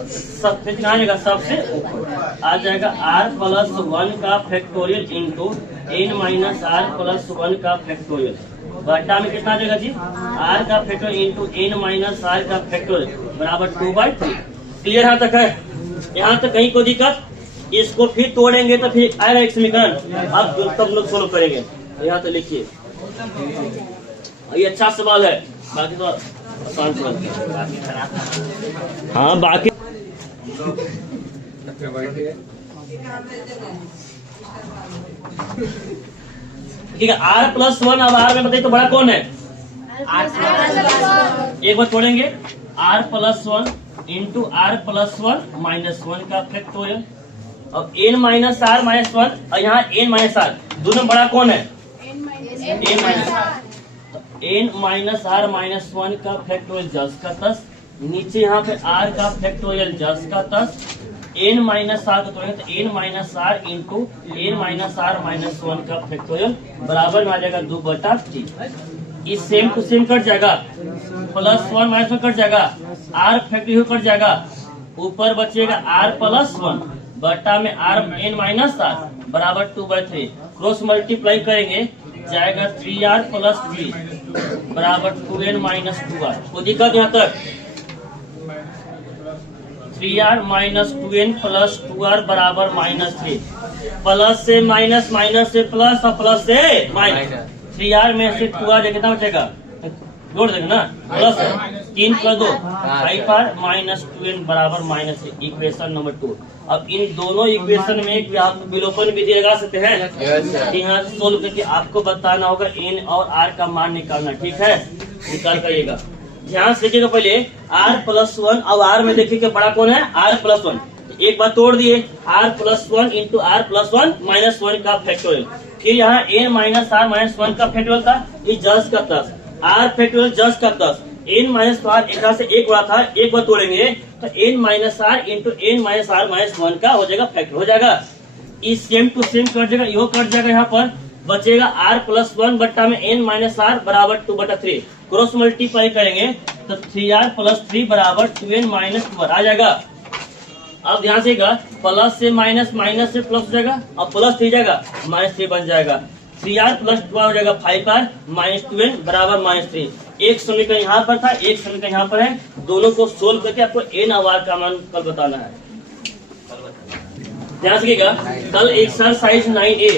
सबसे कहाँ जाएगा सबसे ऊपर आ जाएगा आर प्लस 1 का factorial into N minus are plus 1 का फैक्टोरियल बटा में कितना आ जाएगा जी आर का factorial into N minus are का फैक्टोरियल बराबर 2/3। क्लियर यहाँ तक है, यहाँ तक कहीं कोई दिक्कत इसको फिर तोड़ेंगे तो फिर आएगा एक समीकरण। अब तब लोग सोल्व करेंगे। यहाँ तो लिखिए, ये अच्छा सवाल है, बाकी तो आसान सवाल है। हाँ बाकी ठीक है। r+1, अब r में बताइए तो बड़ा कौन है? एक बार तोड़ेंगे, r+1 इंटू r+1 -1 का फैक्टोरियल। अब n माइनस r माइनस 1 और यहाँ n माइनस r, दोनों बड़ा कौन है? n माइनस r माइनस 1 का फैक्टोरियल 10 का 10, नीचे यहाँ पे r का फैक्टोरियल 10 का 10, n माइनस r को तोड़ेंगे तो n minus r into n minus r minus 1 का फैक्टोरियल बराबर में आ जाएगा 2/3। इस सेम टू सेम कट जाएगा, +1 -1 कट जाएगा, r फैक्टोरियल कट जाएगा, ऊपर बचेगा r+1 बटा में r n माइनस r बराबर 2/3। क्रॉस मल्टीप्लाई करेंगे जाएगा 3r + 3 बराबर 2n माइनस 2r। कोई दिक्कत यहाँ तक? 3r minus 2n plus 2r बराबर -3। प्लस से माइनस, माइनस से प्लस और प्लस से माइनस। 3r में से 2r कितना बचेगा? जोड़ देंगे ना, प्लस 3 + 2 5r -2n बराबर -3। Equation number 2। अब इन दोनों इक्वेशन में आप विलोपन विधि लगा सकते हैं। यहाँ सोल्व करके आपको बताना होगा n और r का मान निकालना। ठीक है, निकाल करिएगा। ध्यान से देखिएगा, पहले r+1, अब r में देखिए कि बड़ा कौन है? r+1। एक बार तोड़ दिए, r+1 इंटू r+1 -1 का फैक्टोरियल। फिर यहाँ n माइनस r माइनस 1 का फैक्टोरियल था, ये 10 का 10, r फैक्टोरियल 10 का 10, n माइनस r एक से एक बड़ा था, एक बार तोड़ेंगे तो n minus r into n minus r minus 1 का हो जाएगा फैक्टर, हो जाएगा। इस सेम टू सेम कट जाएगा, यो कट जाएगा, यहाँ पर बचेगा r+1 बट्टा में n माइनस r बराबर 2/3। क्रॉस मल्टीप्लाई करेंगे तो 3r + 3 बराबर 2n माइनस 2 आ जाएगा। अब ध्यान से प्लस से माइनस, माइनस से प्लस हो जाएगा और प्लस 3 जाएगा, -3 बन जाएगा। 3r + 2 हो जाएगा 5r -2n बराबर -3। एक समीकरण यहाँ पर था, एक समीकरण यहाँ पर है, दोनों को सोल्व करके आपको n और r का मान कल बताना है। ध्यान रखिएगा, कल एक्सरसाइज 9A,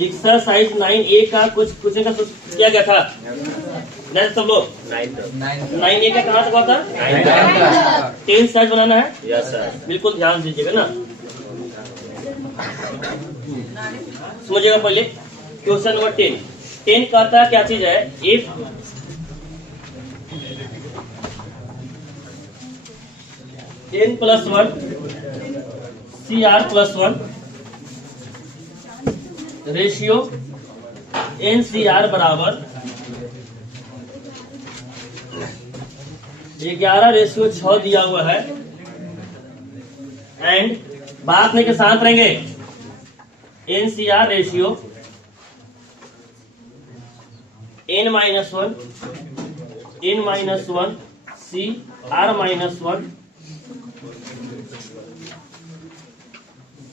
एक्सरसाइज 9A का कुछ पूछने का किया गया था। सब लोग 9A का कहाँ तक हुआ था? 10 साइज बनाना है। यस सर, बिल्कुल ध्यान दीजिएगा ना, समझिएगा। पहले क्वेश्चन नंबर 10 कहता है क्या चीज है? If n + 1 CR+1 ratio NCR बराबर 11:6 दिया हुआ है, एंड बात में के साथ रहेंगे NCR रेशियो n-1 CR-1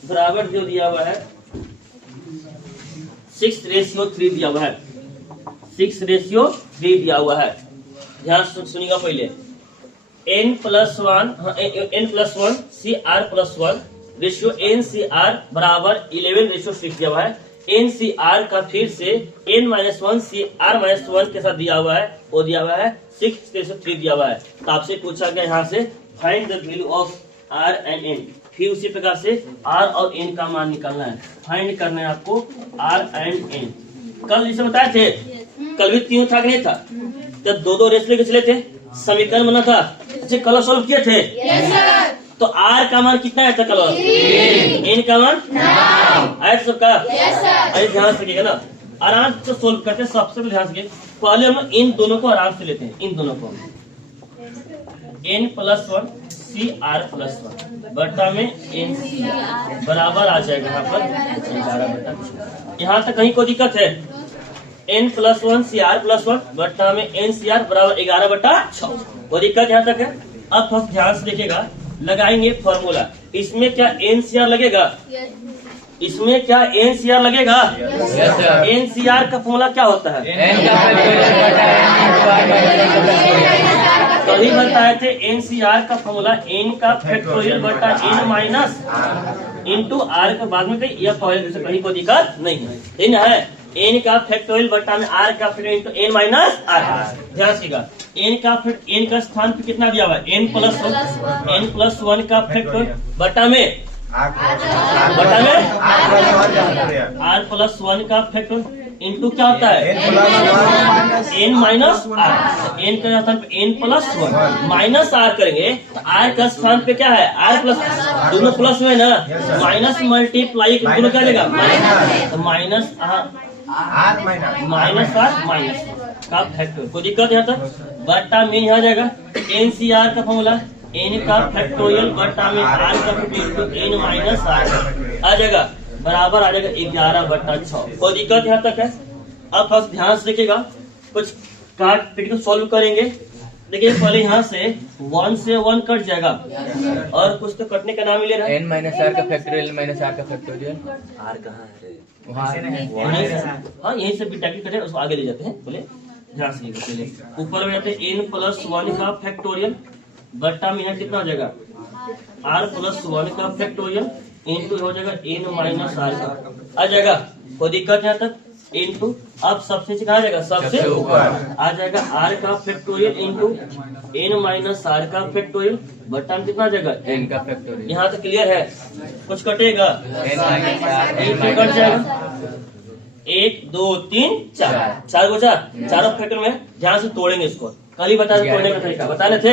बराबर जो दिया हुआ है 6:3 दिया हुआ है, 6:3 दिया हुआ है। ध्यान सुनिएगा, पहले n+1 CR+1 रेशियो NCR बराबर 11:6 दिया हुआ है। NCR का फिर से n-1 CR-1 के साथ दिया हुआ है, वो दिया हुआ है 6:3 दिया हुआ है। तो आपसे पूछा गया यहाँ से find the value of R and N। फिर उसी प्रकार से R और N का मान निकालना है, फाइंड करना है आपको R एंड N। कल जिसे बताए थे, कल भी 3 था कि नहीं था? तो 2 रेस लेके चले थे, समीकरण बना था, अच्छे कल सॉल्व किए थे। तो R का मान कितना आया था कल? N का मान आया था सबका? अरे ध्यान से रखिएगा ना, आराम से सोल्व करते। सबसे पहले ध्यान से पहले हम इन दोनों को आराम से लेते हैं, इन दोनों को n+1 CR+1 बटा में NCR बराबर आ जाएगा यहाँ पर 11/6। यहाँ तक कहीं कोई दिक्कत है? n+1 CR+1 बटा में NCR बराबर 11/6, कोई दिक्कत यहाँ तक है? अब फर्स्ट ध्यान से देखिएगा, लगाएंगे फॉर्मूला। इसमें क्या NCR लगेगा? इसमें क्या NCR लगेगा? NCR का फॉर्मूला क्या होता है? कभी बताए थे एनसीआर का फॉर्मूला एन का फैक्टोरियल बटा एन माइनस इंटू आर के बाद में कहीं यह पहले से कहीं कोई दिक्कत नहीं है। इन है एन का फैक्टोरियल बटा में आर का factorial into N minus r. ध्यान रखिएगा एन का स्थान पे कितना दिया हुआ है एन प्लस वन का फैक्टोरियल बटा में आर प्लस वन का फैक्टोरियल इंटू क्या होता है एन माइनस आर। एन का स्थान पे n plus one minus r करेंगे तो आर का स्थान पे क्या है आर प्लस, दोनों प्लस में ना माइनस मल्टीप्लाई दोनों क्या देगा माइनस माइनस आर माइनस का फैक्टोरियल। कोई दिक्कत यहाँ तक बटा में यहाँ जाएगा एनसीआर का फॉर्मूला एन का फैक्टोरियल बटा में आर का फैक्टोरियल एन माइनस आर आ जाएगा बराबर आ जाएगा 11/6। कोई दिक्कत यहाँ तक है। अब बस ध्यान से देखिएगा कुछ काट पीट को सॉल्व करेंगे। देखिए पहले यहाँ से 1 से 1 कट जाएगा और कुछ तो कटने का नाम ही ले रहा है एन माइनस आर का फैक्टोरियल माइनस आर का फैक्टोरियल आर कहाँ है वहाँ हाँ यहीं से डायरेक्ट कटे उसको आगे ले जाते हैं। बोले ध्यान से पहले ऊपर में जाते हैं एन प्लस वन का फैक्टोरियल बट्टा में यहाँ कितना हो जाएगा आर प्लस वन का फैक्टोरियल इंटू हो जाएगा एन माइनस आर का आ जाएगा। कोई दिक्कत यहाँ तक इंटू अब सबसे कहा जाएगा सबसे ऊपर आ जाएगा आर का factorial into N minus are का फैक्टोरियल बट्टा में कितना आ जाएगा एन का फैक्टोरियल। यहाँ तक क्लियर है। कुछ कटेगा कट जाएगा 1 2 3 4 चार को चारों फैक्टर में ध्यान से तोड़ेंगे इसको। कल ही बता तोड़ने का तरीका बताने थे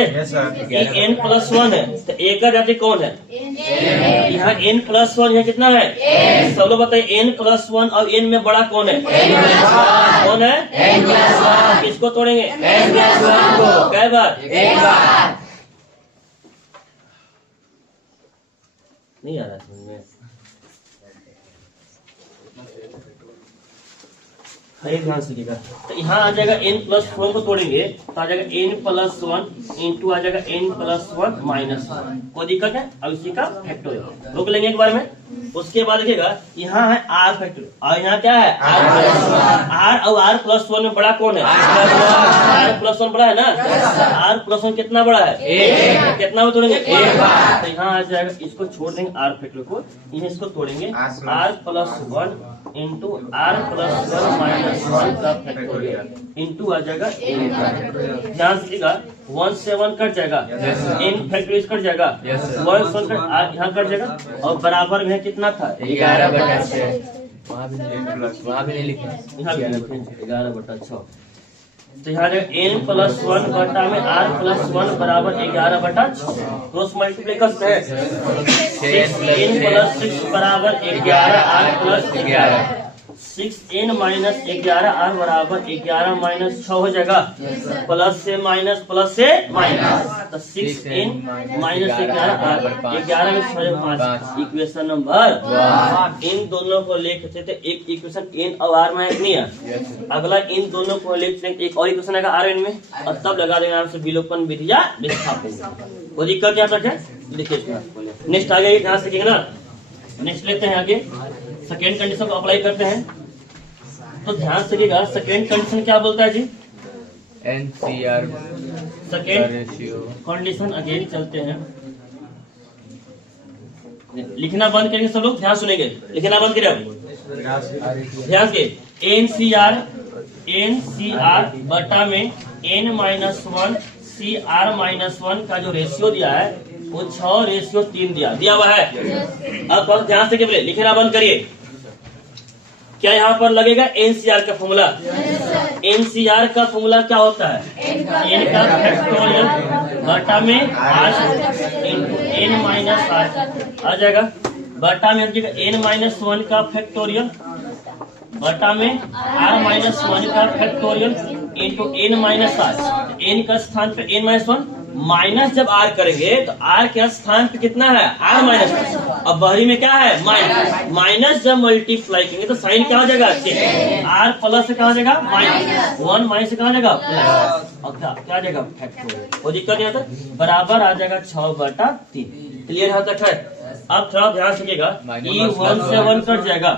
एन प्लस वन है तो एक का जाति कौन है यहाँ एन प्लस वन यहाँ कितना है सब लोग बताइए एन प्लस वन और एन में बड़ा कौन है कौन है किसको तोड़ेंगे कै बार नहीं आ रहा समझ में ध्यान से देखिएगा तो यहाँ आ जाएगा n प्लस वन को तोड़ेंगे तो आ जाएगा n प्लस वन इंटू आ जाएगा n plus one minus one. कोई दिक्कत है अब इसी का फैक्टोरियल रोक लेंगे एक बार में। उसके बाद देखिएगा यहाँ है r फैक्टोरियल और यहाँ क्या है r और r प्लस वन में बड़ा कौन है r प्लस वन बड़ा है ना r प्लस वन कितना बड़ा है कितना में तोड़ेंगे तो यहाँ आ जाएगा इसको छोड़ देंगे r फैक्टोरियल को इन्हें इसको तोड़ेंगे r plus one into r plus one minus one का फैक्टोरियल इंटू आ जाएगा ध्यान से 1 से 1 कट जाएगा एन फैक्टोरियल कट जाएगा 1 से 1 कट यहाँ कट जाएगा और बराबर में कितना था 11/6 वहाँ भी नहीं लिखे 11/6 तो यहाँ एन प्लस वन बटा में आर प्लस वन बराबर 11/6 क्रॉस मल्टीप्लिकेशन है 6n प्लस 6 बराबर 11 are plus 11 6n minus 11 are बराबर 11 माइनस 6 हो जाएगा प्लस से माइनस तो 6n माइनस 11 आर 11 में 6 5 इक्वेशन नंबर इन दोनों को लेकर थे एक इक्वेशन n और r में नहीं है। अगला इन दोनों को लेकर एक और इक्वेशन आएगा r n में और तब लगा देंगे आपसे विलोपन विधि या विस्थापन। वो दिक्कत क्या तक है लिखिए। नेक्स्ट आ गया ध्यान से देखिएगा ना। नेक्स्ट लेते हैं आगे सेकेंड कंडीशन को अप्लाई करते हैं तो ध्यान से देखिएगा सेकेंड कंडीशन क्या बोलता है जी एनसीआर सेकेंड कंडीशन अगेन चलते हैं। लिखना बंद करेंगे सब लोग ध्यान सुनेंगे लिखना बंद करिए ध्यान से एनसीआर बटा में n minus one c r minus one का जो रेशियो दिया है वो 6:3 दिया हुआ है। अब ध्यान से बोले लिखना बंद करिए। क्या यहाँ पर लगेगा एनसीआर का फॉर्मूला एनसीआर का फॉर्मूला क्या होता है एन का फैक्टोरियल बटा में आर एन माइनस आर आ जाएगा बटा में एन माइनस वन का फैक्टोरियल बटा में आर माइनस वन का factorial into N minus are. N का स्थान पे एन माइनस वन माइनस जब आर करेंगे तो आर के स्थान पे कितना है आर माइनस अब बाहरी में क्या है माइनस जब मल्टीप्लाई करेंगे तो साइन क्या हो जाएगा आर प्लस से कहा हो जाएगा माइनस वन माइनस से कहा हो जाएगा प्लस और क्या आ जाएगा फैक्टोरियल। वो दिक्कत नहीं आता बराबर आ जाएगा 6/3। क्लियर यहाँ तक है। अब थोड़ा ध्यान रखिएगा 1 से 1 कट जाएगा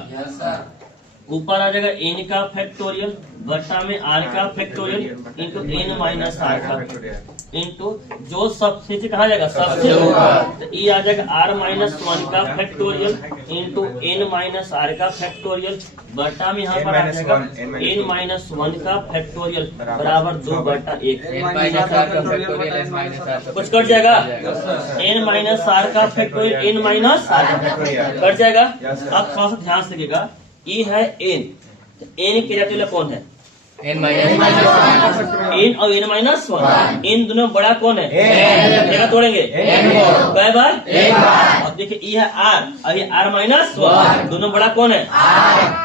ऊपर आ जाएगा n का फैक्टोरियल बटा में r का factorial into n minus r का इंटू जो सबसे नीचे कहा जाएगा सबसे ऊपर, तो ये आ जाएगा r-1 का फैक्टोरियल इंटू n-r का फैक्टोरियल बटा में यहाँ पर आ जाएगा n-1 का फैक्टोरियल बराबर 2/1। कुछ कट जाएगा n-r का फैक्टोरियल n-r कट जाएगा। अब थोड़ा सा ध्यान से देखिएगा, ये है n, n के जाते कौन है n और n-1, इन दोनों बड़ा कौन है जगह तोड़ेंगे कै बार अब देखिए ये है r और ये r-1, दोनों बड़ा कौन है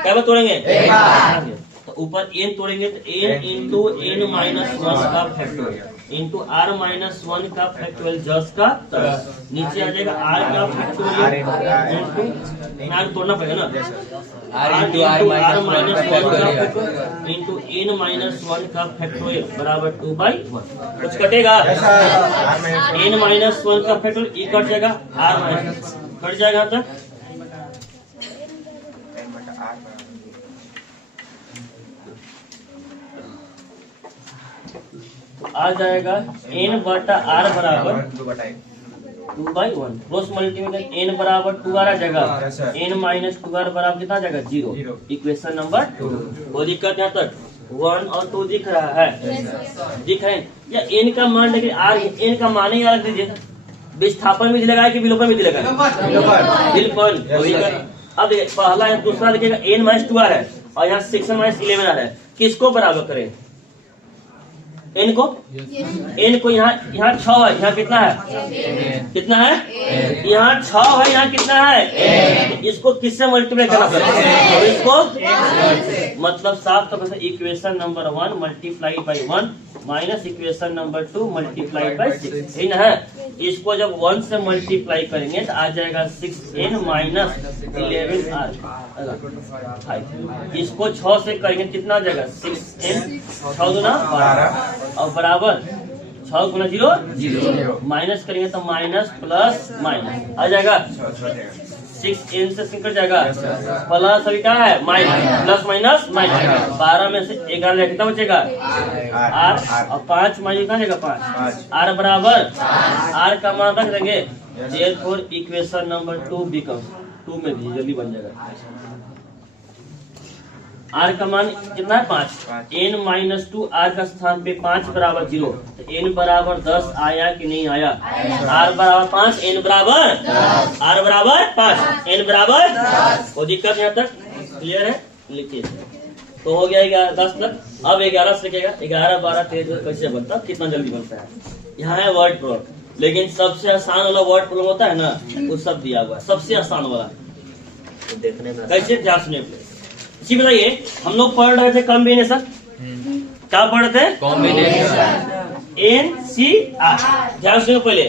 कै बार तोड़ेंगे तो ऊपर n तोड़ेंगे तो n इंटू n-1 का फैक्टोरियल इंटू r-1 का फैक्टोरियल जस का तरस, नीचे आ जाएगा r का फैक्टोरियल इंटू r तोड़ना पड़ेगा ना r इंटू r-1 का फैक्टोरियल इंटू n-1 का फैक्टोरियल बराबर 2/1। कुछ कटेगा n-1 का फैक्टोरियल ये कट जाएगा r- कट जाएगा यहाँ तक। आ जाएगा n बटा r बराबर 2/1। क्रॉस मल्टीप्लिकेशन n बराबर 2r आ जाएगा, n-2r बराबर कितना आ जाएगा 0। Equation number 2। कोई दिक्कत यहाँ तक 1 और 2 दिख रहा है, दिख रहे हैं या n का मान लेकिन r n का मान ही अलग दीजिए, विस्थापन विधि लगाए कि विलोपन विधि लगाए विलोपन। अब देखिए पहला है दूसरा लिखिएगा n-2r है और यहाँ 6-11r है, किसको बराबर करें n को यहाँ 6 है, यहाँ कितना है कितना है यहाँ 6 है, यहाँ कितना है इसको किससे मल्टीप्लाई करना पड़ेगा और इसको मतलब साफ तौर से equation number 1 multiply by 1 minus equation number 2 multiply by 6 ठीक है। इसको जब 1 से मल्टीप्लाई करेंगे तो आ जाएगा 6n माइनस 11r, इसको 6 से करेंगे कितना आ जाएगा 6n 6 गुना 12 और बराबर 6 गुना 0 माइनस करेंगे तो माइनस प्लस माइनस आ जाएगा 6n से निकल जाएगा प्लस अभी क्या है माइनस प्लस माइनस माइनस 12 में से 11 कितना बचेगा r और 5 माइनस कितना जाएगा 5 r बराबर r का मान रख देंगे, therefore इक्वेशन नंबर 2 बिकम 2 में भी जल्दी बन जाएगा। r का मान कितना है 5, n-2 r का स्थान पे 5 बराबर 0, तो n बराबर 10 आया कि नहीं आया, r बराबर 5 n बराबर 5 n बराबर कोई दिक्कत यहाँ तक क्लियर है। लिखिए तो हो गया 10 तक। अब 11 से लिखेगा 11 12 13 कैसे बनता है, कितना जल्दी बनता है। यहाँ है वर्ड प्रॉब्लम, लेकिन सबसे आसान वाला वर्ड प्रॉब्लम होता है ना वो सब दिया हुआ है, सबसे आसान वाला देखने में कैसे ध्यान सुने। जी बताइए हम लोग पढ़ रहे थे कॉम्बिनेशन, क्या पढ़ रहे थे कॉम्बिनेशन NCR। ध्यान सुनो पहले,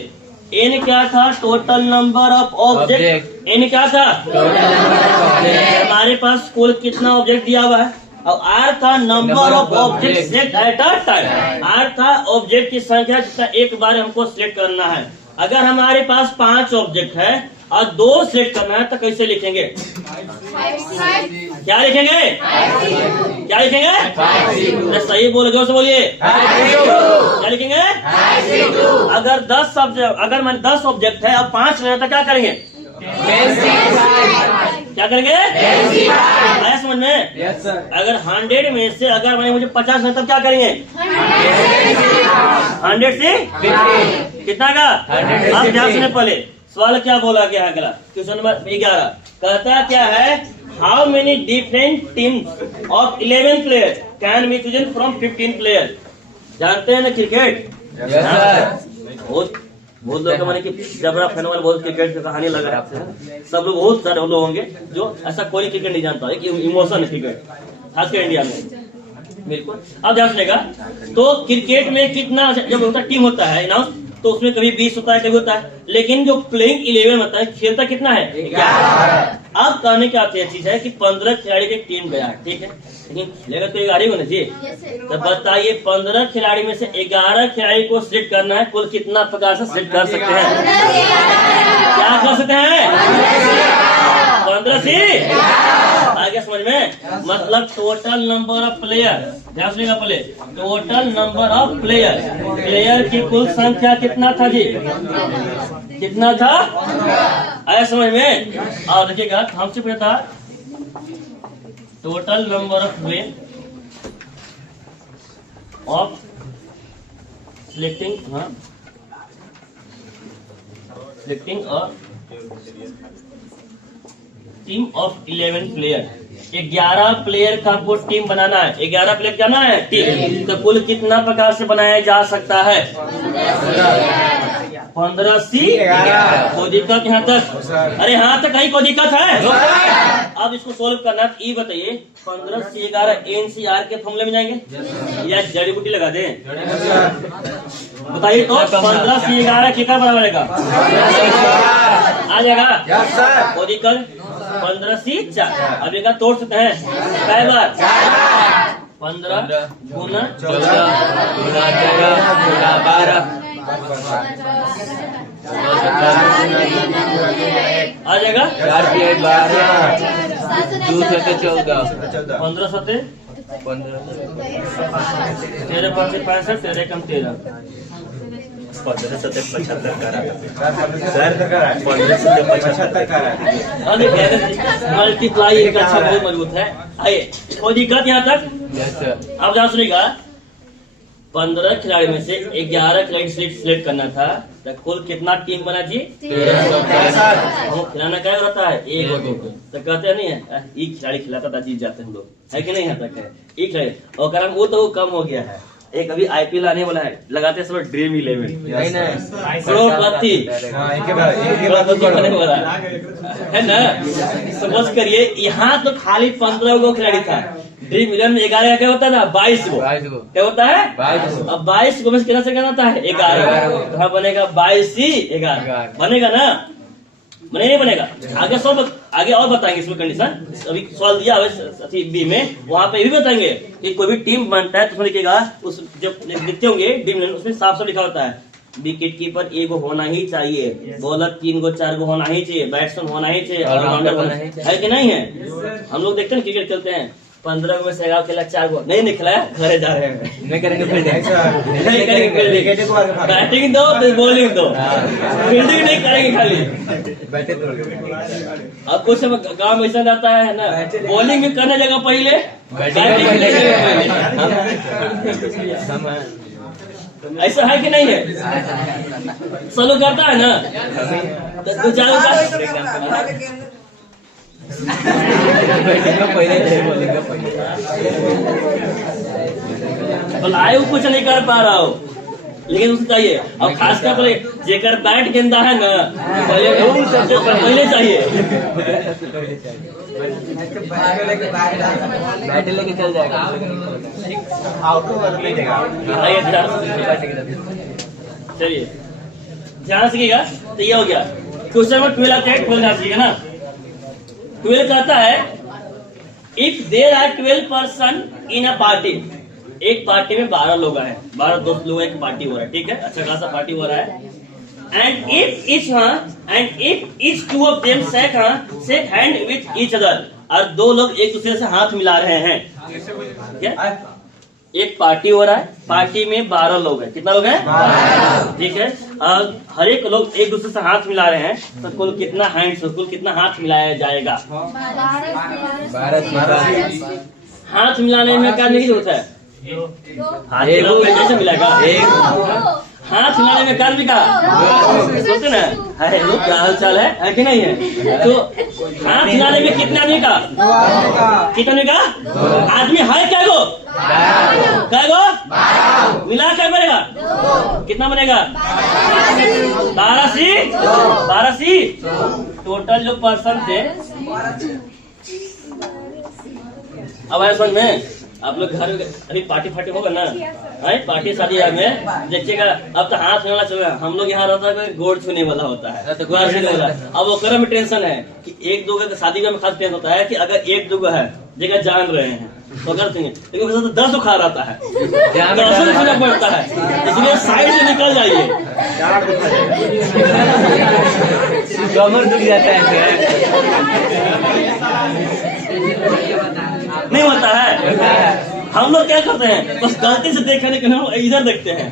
n क्या था total number of object, n क्या था हमारे पास कुल कितना ऑब्जेक्ट दिया हुआ है, और r था number of object select at a time, r था ऑब्जेक्ट की संख्या जितना एक बार हमको सिलेक्ट करना है। अगर हमारे पास 5 ऑब्जेक्ट है और 2 सिलेक्ट करना है तो कैसे लिखेंगे, क्या लिखेंगे क्या लिखेंगे सही बोलो, जोर से बोलिए क्या लिखेंगे। अगर 10 ऑब्जेक्ट अगर मैंने 10 ऑब्जेक्ट है और 5 लेना तो क्या करेंगे क्या करेंगे आया समझ में। Yes sir. अगर 100 में से अगर मैंने मुझे 50 लेना तब क्या करेंगे 100 से कितना का। अब ध्यान सुने पहले सवाल क्या बोला गया अगला क्वेश्चन नंबर 11 कहता क्या है, how many different teams of 11 player can be chosen from 15 player. जानते हैं ना क्रिकेट, बहुत लोग मैंने कि जबरा फैन वाले बहुत क्रिकेट की कहानी लगा आपसे, सब लोग बहुत सारे लोग होंगे जो ऐसा कोई क्रिकेट नहीं जानता है कि इमोशन है क्रिकेट, खासकर इंडिया में बिल्कुल। अब ध्यान सुनेगा, तो क्रिकेट में कितना जब होता टीम होता है अनाउंस तो उसमें कभी 20 होता है कभी होता है, लेकिन जो प्लेइंग 11 होता है खेलता कितना है 11। अब कहने की आती चीज है कि 15 खिलाड़ी की टीम गया, ठीक है, लेकिन लेगा तो 11 होना चाहिए। तो बताइए 15 खिलाड़ी में से 11 खिलाड़ी को सिलेक्ट करना है, कुल कितना प्रकार से सिलेक्ट कर सकते हैं, क्या कर सकते हैं 15 से आगे क्या समझ में? मतलब टोटल नंबर ऑफ प्लेयर, ध्यान सुनिएगा पहले, total number of player, player की कुल संख्या कितना था जी? कितना था? आया समझ में? और देखिएगा हमसे पूछा था total number of way of selecting, हाँ selecting a team of 11 player, 11 player का आपको टीम बनाना है, 11 प्लेयर बनाना है टीम, तो कुल कितना प्रकार से बनाया जा सकता है? 15 से 11। कोई दिक्कत यहाँ तक? अरे यहाँ तक कहीं कोई दिक्कत है? अब इसको सोल्व करना है। ये बताइए 15 से 11 NCR के फॉर्मूले में जाएंगे या जड़ी बूटी लगा दें? बताइए तो 15 से 11 कितना बराबर आएगा? आ जाएगा? कोई दिक्कत? 15 से 4। अब एक तोड़ सकते हैं कई बार? 15 गुना 14 गुना 13 गुना 12 आ जाएगा? 4 से 12 2 से 14 15 सते 13 5 से 65 13 कम 13 15 सते 75 मल्टीप्लाई एक अच्छा बहुत मजबूत है। आइए कोई दिक्कत यहाँ तक? Yes sir. अब ध्यान सुनिएगा 15 खिलाड़ी में से 11 खिलाड़ी सिलेक्ट करना था, तो कुल कितना टीम बना जी? 13। खिलाना क्या होता है? एक को तो कहते नहीं है एक खिलाड़ी खिलाता था जीत जाते हम लोग, है कि नहीं? यहाँ तक है एक खिलाड़ी, और कारण वो तो कम हो गया है। एक अभी IPL आने वाला है, लगाते सब ड्रीम 11 करोड़पति बने वाला है ना। सपोज करिए यहाँ तो खाली 15 गो खिलाड़ी था, ड्रीम 11 में 11 क्या होता था? 22 गो। क्या होता है? 22। अब 22 गो में कितना से करना था? 11। कहाँ बनेगा? 22 ही 11 बनेगा ना? नहीं बनेगा। आगे और बताएंगे इसमें कंडीशन, अभी सवाल दिया बी में, वहाँ पे भी बताएंगे कि कोई भी टीम बनता है तो उसमें लिखेगा, उस जब लिखते होंगे टीम उसमें साफ साफ लिखा होता है विकेट कीपर 1 होना ही चाहिए, बॉलर 3 गो 4 गो होना ही चाहिए, बैट्समैन होना ही चाहिए, ऑलराउंडर होना है कि नहीं है? हम लोग देखते हैं क्रिकेट खेलते हैं 15 में से 11 खेला 4 गो नहीं खिलाया, घरे जा रहे हैं, नहीं करेंगे फील्डिंग, नहीं करेंगे फील्डिंग, बैटिंग दो बॉलिंग दो, फील्डिंग नहीं करेंगे खाली बैठे तो। अब कुछ काम ऐसा रहता है ना, बॉलिंग भी करने जगह पहले बैटिंग ऐसा है कि नहीं है? सलो करता है ना तो लाइव कुछ नहीं कर पा रहा हो, लेकिन उसको चाहिए। अब खासकर पहले जेकर बैट गेंदा है ना, पहले चाहिए बैट लेके चल जाएगा। चलिए ध्यान रखिएगा। तो ये हो गया क्वेश्चन नंबर 12 आता है, 12 ध्यान रखिएगा ना। 12 कहता है if there are 12 person in a party, एक पार्टी में 12 लोग आए, 12 दोस्त लोग एक पार्टी हो रहा है, ठीक है, अच्छा खासा पार्टी हो रहा है। And if each two of them shake hand with each other, और 2 लोग एक दूसरे से हाथ मिला रहे हैं, क्या? एक पार्टी हो रहा है, पार्टी में 12 लोग हैं, कितना लोग हैं? ठीक है, हर एक लोग एक दूसरे से हाथ मिला रहे हैं, तो कुल कितना हैंड्स, कुल कितना हाथ मिलाया जाएगा? हाथ मिलाने में क्या नहीं जरूरत है? हाथ कैसे मिलाएगा? हाथ मिलाने में कार्य का सोचते ना, हेलो क्या हाल चाल है कि नहीं है? तो हाथ मिलाने में कितना आदमी का? कितने का आदमी है? क्या गो मिला क्या बनेगा? कितना बनेगा? 12 सी टोटल जो पर्सन थे। अब आया समझ में? आप लोग घर में अभी पार्टी होगा ना, पार्टी शादी में देखिएगा। अब तो हाथ मिलाना चल रहा है, हम लोग यहाँ रहता है गोड़ छूने वाला होता है, तो गोड़ छूने वाला। अब वो कर्म में टेंशन है कि 1-2 का शादी में खास टेंशन होता है कि अगर 1-2 है जगह जान रहे हैं तो कर देंगे, लेकिन तो 10 दुखा रहता है, 10 छूना पड़ता है, इसलिए साइड से निकल जाइए। कमर दुख जाता है। नहीं होता है। हम लोग क्या करते हैं, बस गलती से देखने के हम इधर देखते हैं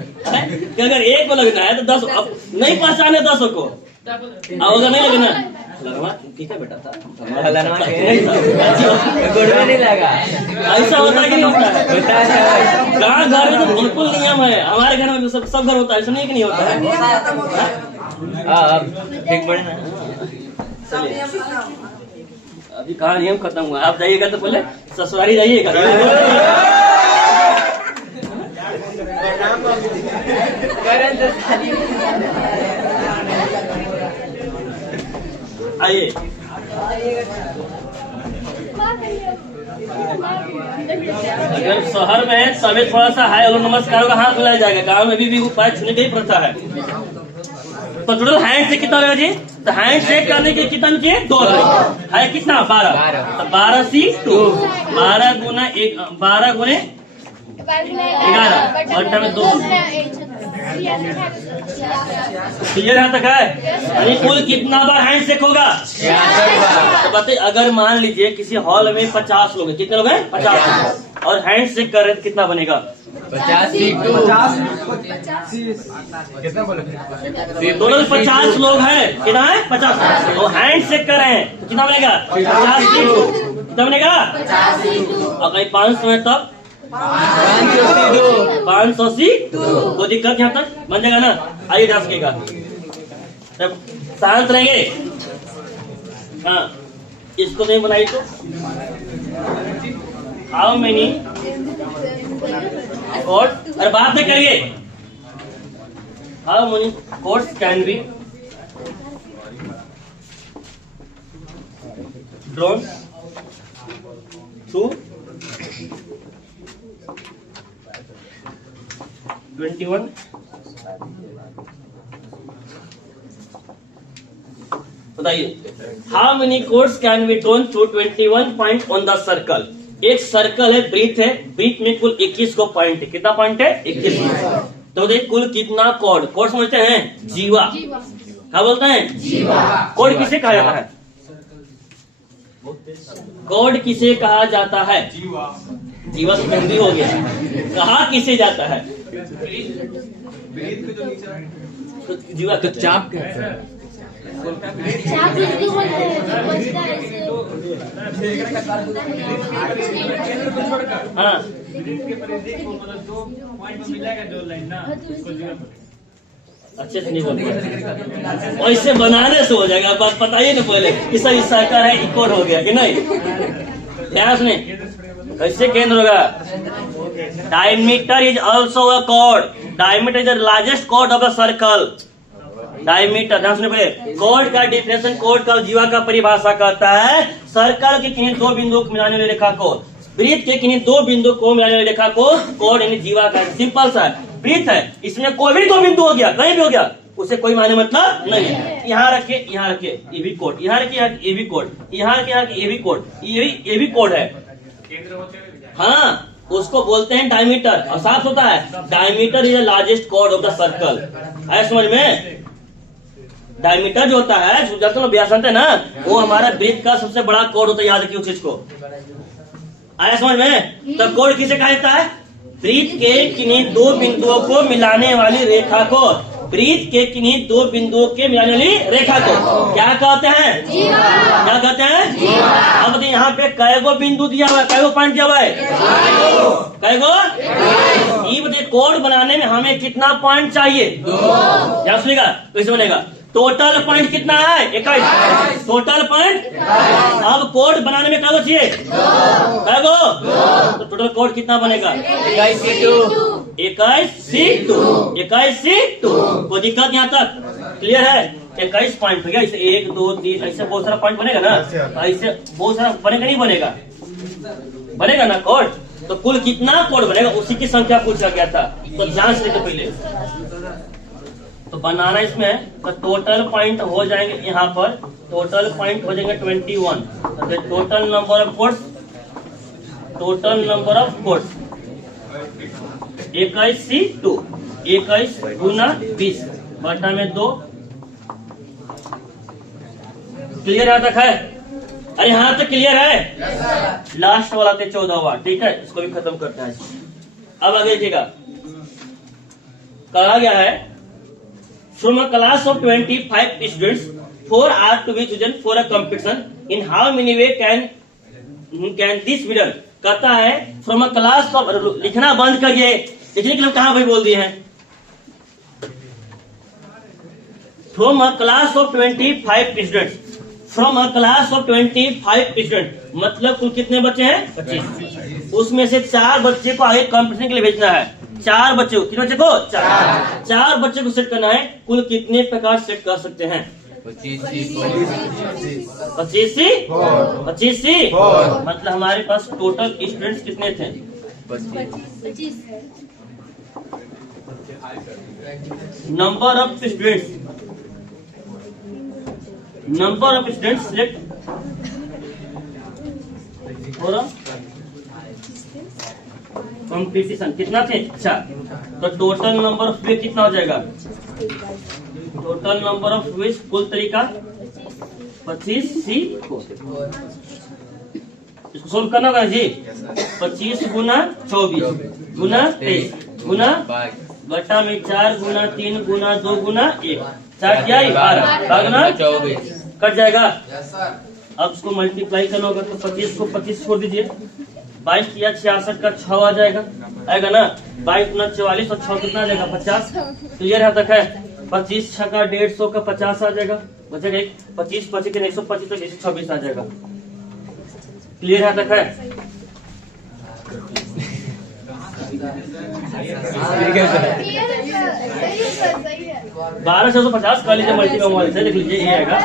कि अगर एक को लगना है तो 10, अब नहीं पहचाने 10 को, अब अगर नहीं लगना लगवा ठीक है बेटा था गुड़ नहीं लगा। ऐसा होता है कि नहीं होता है? गाँव घर में तो बिल्कुल नियम है, हमारे घर में सब घर होता है, ऐसा नहीं कि नहीं होता है। ठीक बढ़े ना। चलिए अभी कहाँ नियम खत्म हुआ, आप जाइएगा तो पहले ससुरारी जाइएगा। आइए अगर शहर में है तभी थोड़ा सा हाय हेलो नमस्कार का हाथ मिलाया जाएगा, गांव में भी पैर छूने की प्रथा है। तो टोटल हैंड से कितना होगा जी? तो हैंड शेक करने के कितना चाहिए? 2 है कितना? 12। तो 12 सी 2, 12 गुना 1, 12 गुने 11 घंटा में 2। क्लियर यहाँ तक है? यानी कुल कितना बार हैंड शेक होगा? तो बताइए, अगर मान लीजिए किसी हॉल में 50 लोग हैं, कितने लोग हैं? 50, और हैंड शेक कर रहे हैं, कितना बनेगा? 50 टोटल 50 लोग हैं, कितना है? 50। तो हैंड शेक कर रहे हैं तो कितना बनेगा? 50 सी 2, कितना बनेगा? अगर 500 है तब 500 सी 2। कोई दिक्कत यहाँ तक बन जाएगा ना? आइए डांस सकेगा, जब शांत रहेंगे। हाँ इसको नहीं बनाई तो हाउ मेनी कोड, अरे बात नहीं करिए, how many chords can be drawn to 21 बताइए, how many chords can be drawn to 21 point on the circle. एक सर्कल है, ब्रीथ है, ब्रीथ में कुल 21 को पॉइंट है। कितना पॉइंट है? 21। तो देखिए कुल कितना कोड, कोड समझते हैं? जीवा। क्या बोलते हैं? जीवा। कोड किसे कहा जाता है? कोड किसे कहा जाता है? जीवा से हिंदी हो गया, कहा किसे जाता है? तो जीवा तो चाप कहते हैं। हाँ अच्छे से नहीं बन पाया, और इससे बनाने से हो जाएगा। बात बताइए ना पहले कि सही सरकार है, इकोड हो गया कि नहीं? ध्यान सुने, कैसे केंद्र होगा? Diameter is also a code. Diameter is the largest code of the circle. Diameter, ध्यान सुने पहले, कोड का डिफिनेशन, कोड का जीवा का परिभाषा कहता है सर्कल के किन्हीं 2 बिंदुओं को मिलाने वाली रेखा को, वृत्त के किन्हीं 2 बिंदु को मिलाने वाली रेखा को कोड यानी जीवा का। सिंपल सा वृत्त है, इसमें कोई भी 2 बिंदु हो गया, कहीं भी हो गया, उसे कोई मायने मतलब नहीं है। यहाँ रखे, यहाँ रखे, ये भी कोड, यहाँ रखे, ये भी कोड, यहाँ रखे, ये भी कोड, ये भी कोड है। हाँ उसको बोलते हैं डायमीटर, और साफ होता है diameter is the largest code of the circle. है समझ में? डायमीटर जो होता है, जब तुम व्यासांत है ना, वो हमारा वृत्त का सबसे बड़ा कोड होता है। याद रखिए उस चीज को। आया समझ में? तो कोड किसे कहा जाता है? वृत्त के किन्हीं 2 बिंदुओं को मिलाने वाली रेखा को, वृत्त के किन्हीं 2 बिंदुओं के मिलाने वाली रेखा को क्या कहते हैं? जीवा। क्या कहते हैं? अब यहाँ पे कैगो बिंदु दिया हुआ है, कैगो पॉइंट दिया हुआ है? कैगो? ये बताइए कोड बनाने में हमें कितना पॉइंट चाहिए? 2। क्या सुनेगा? कैसे बनेगा? टोटल पॉइंट कितना है? 21। Total point. अब कोड बनाने में कैगो चाहिए? 2। तो टोटल कोड कितना बनेगा? 21 सी 2। 21 सी 2। 21 सी 2। कोई दिक्कत यहाँ तक? क्लियर है? 21 पॉइंट हो गया। इसे 1 2 3 ऐसे बहुत सारा पॉइंट बनेगा ना, ऐसे बहुत सारा बनेगा, नहीं बनेगा? बनेगा ना कोड। तो कुल कितना कोड बनेगा उसी की संख्या पूछा गया था। तो ध्यान से देखो पहले, तो बनाना इसमें तो टोटल पॉइंट हो जाएंगे, यहाँ पर टोटल पॉइंट हो जाएंगे 21। Total number of codes, total number of codes 21 सी 2। 21 गुना 20 बटा में 2। क्लियर यहाँ तक है? अरे यहाँ तक क्लियर है? लास्ट वाला थे 14वां, ठीक है, इसको भी खत्म करते हैं। अब आगे देखिएगा, कहा गया है from a class of 25 students 4 are to be chosen for a competition in how many way can this be done. कहता है फ्रॉम अ क्लास ऑफ, लिखना बंद करिए, लिखने के लिए कहां भाई बोल दिए हैं। From a class of 25 students, from a class of 25 student, मतलब कुल कितने बच्चे हैं? 25। उसमें से 4 बच्चे को आगे कंपटीशन के लिए भेजना है। 4 बच्चे को, कितने बच्चे को? 4 बच्चे को सेट करना है। कुल कितने प्रकार सेट कर सकते हैं? 25 मतलब हमारे पास टोटल स्टूडेंट्स कितने थे? 25। Number of students, number of students select हो रहा कंपटीशन कितना थे? 4। तो टोटल नंबर ऑफ वे कितना हो जाएगा? टोटल नंबर ऑफ वे कुल तरीका 25C। इसको सोल्व करना होगा जी। 25 गुना 24 गुना 23 गुना बटा में 4 गुना 3 गुना 2 गुना 1, 4 क्या 12 भागना 24 कट जाएगा। अब इसको मल्टीप्लाई करना होगा, तो 25 को 25 छोड़ दीजिए, 22 या 66 का 6 आ जाएगा, आएगा ना। 22 गुना 44 और 6 कितना आ जाएगा? 50। क्लियर है तक है? 25 6 का 150 का 50 आ जाएगा, बचेगा 25 25 के 125 तो 126 आ जाएगा। क्लियर है तक है? 12 650 कर लीजिए, मल्टीपल से लिख लीजिए, ये आएगा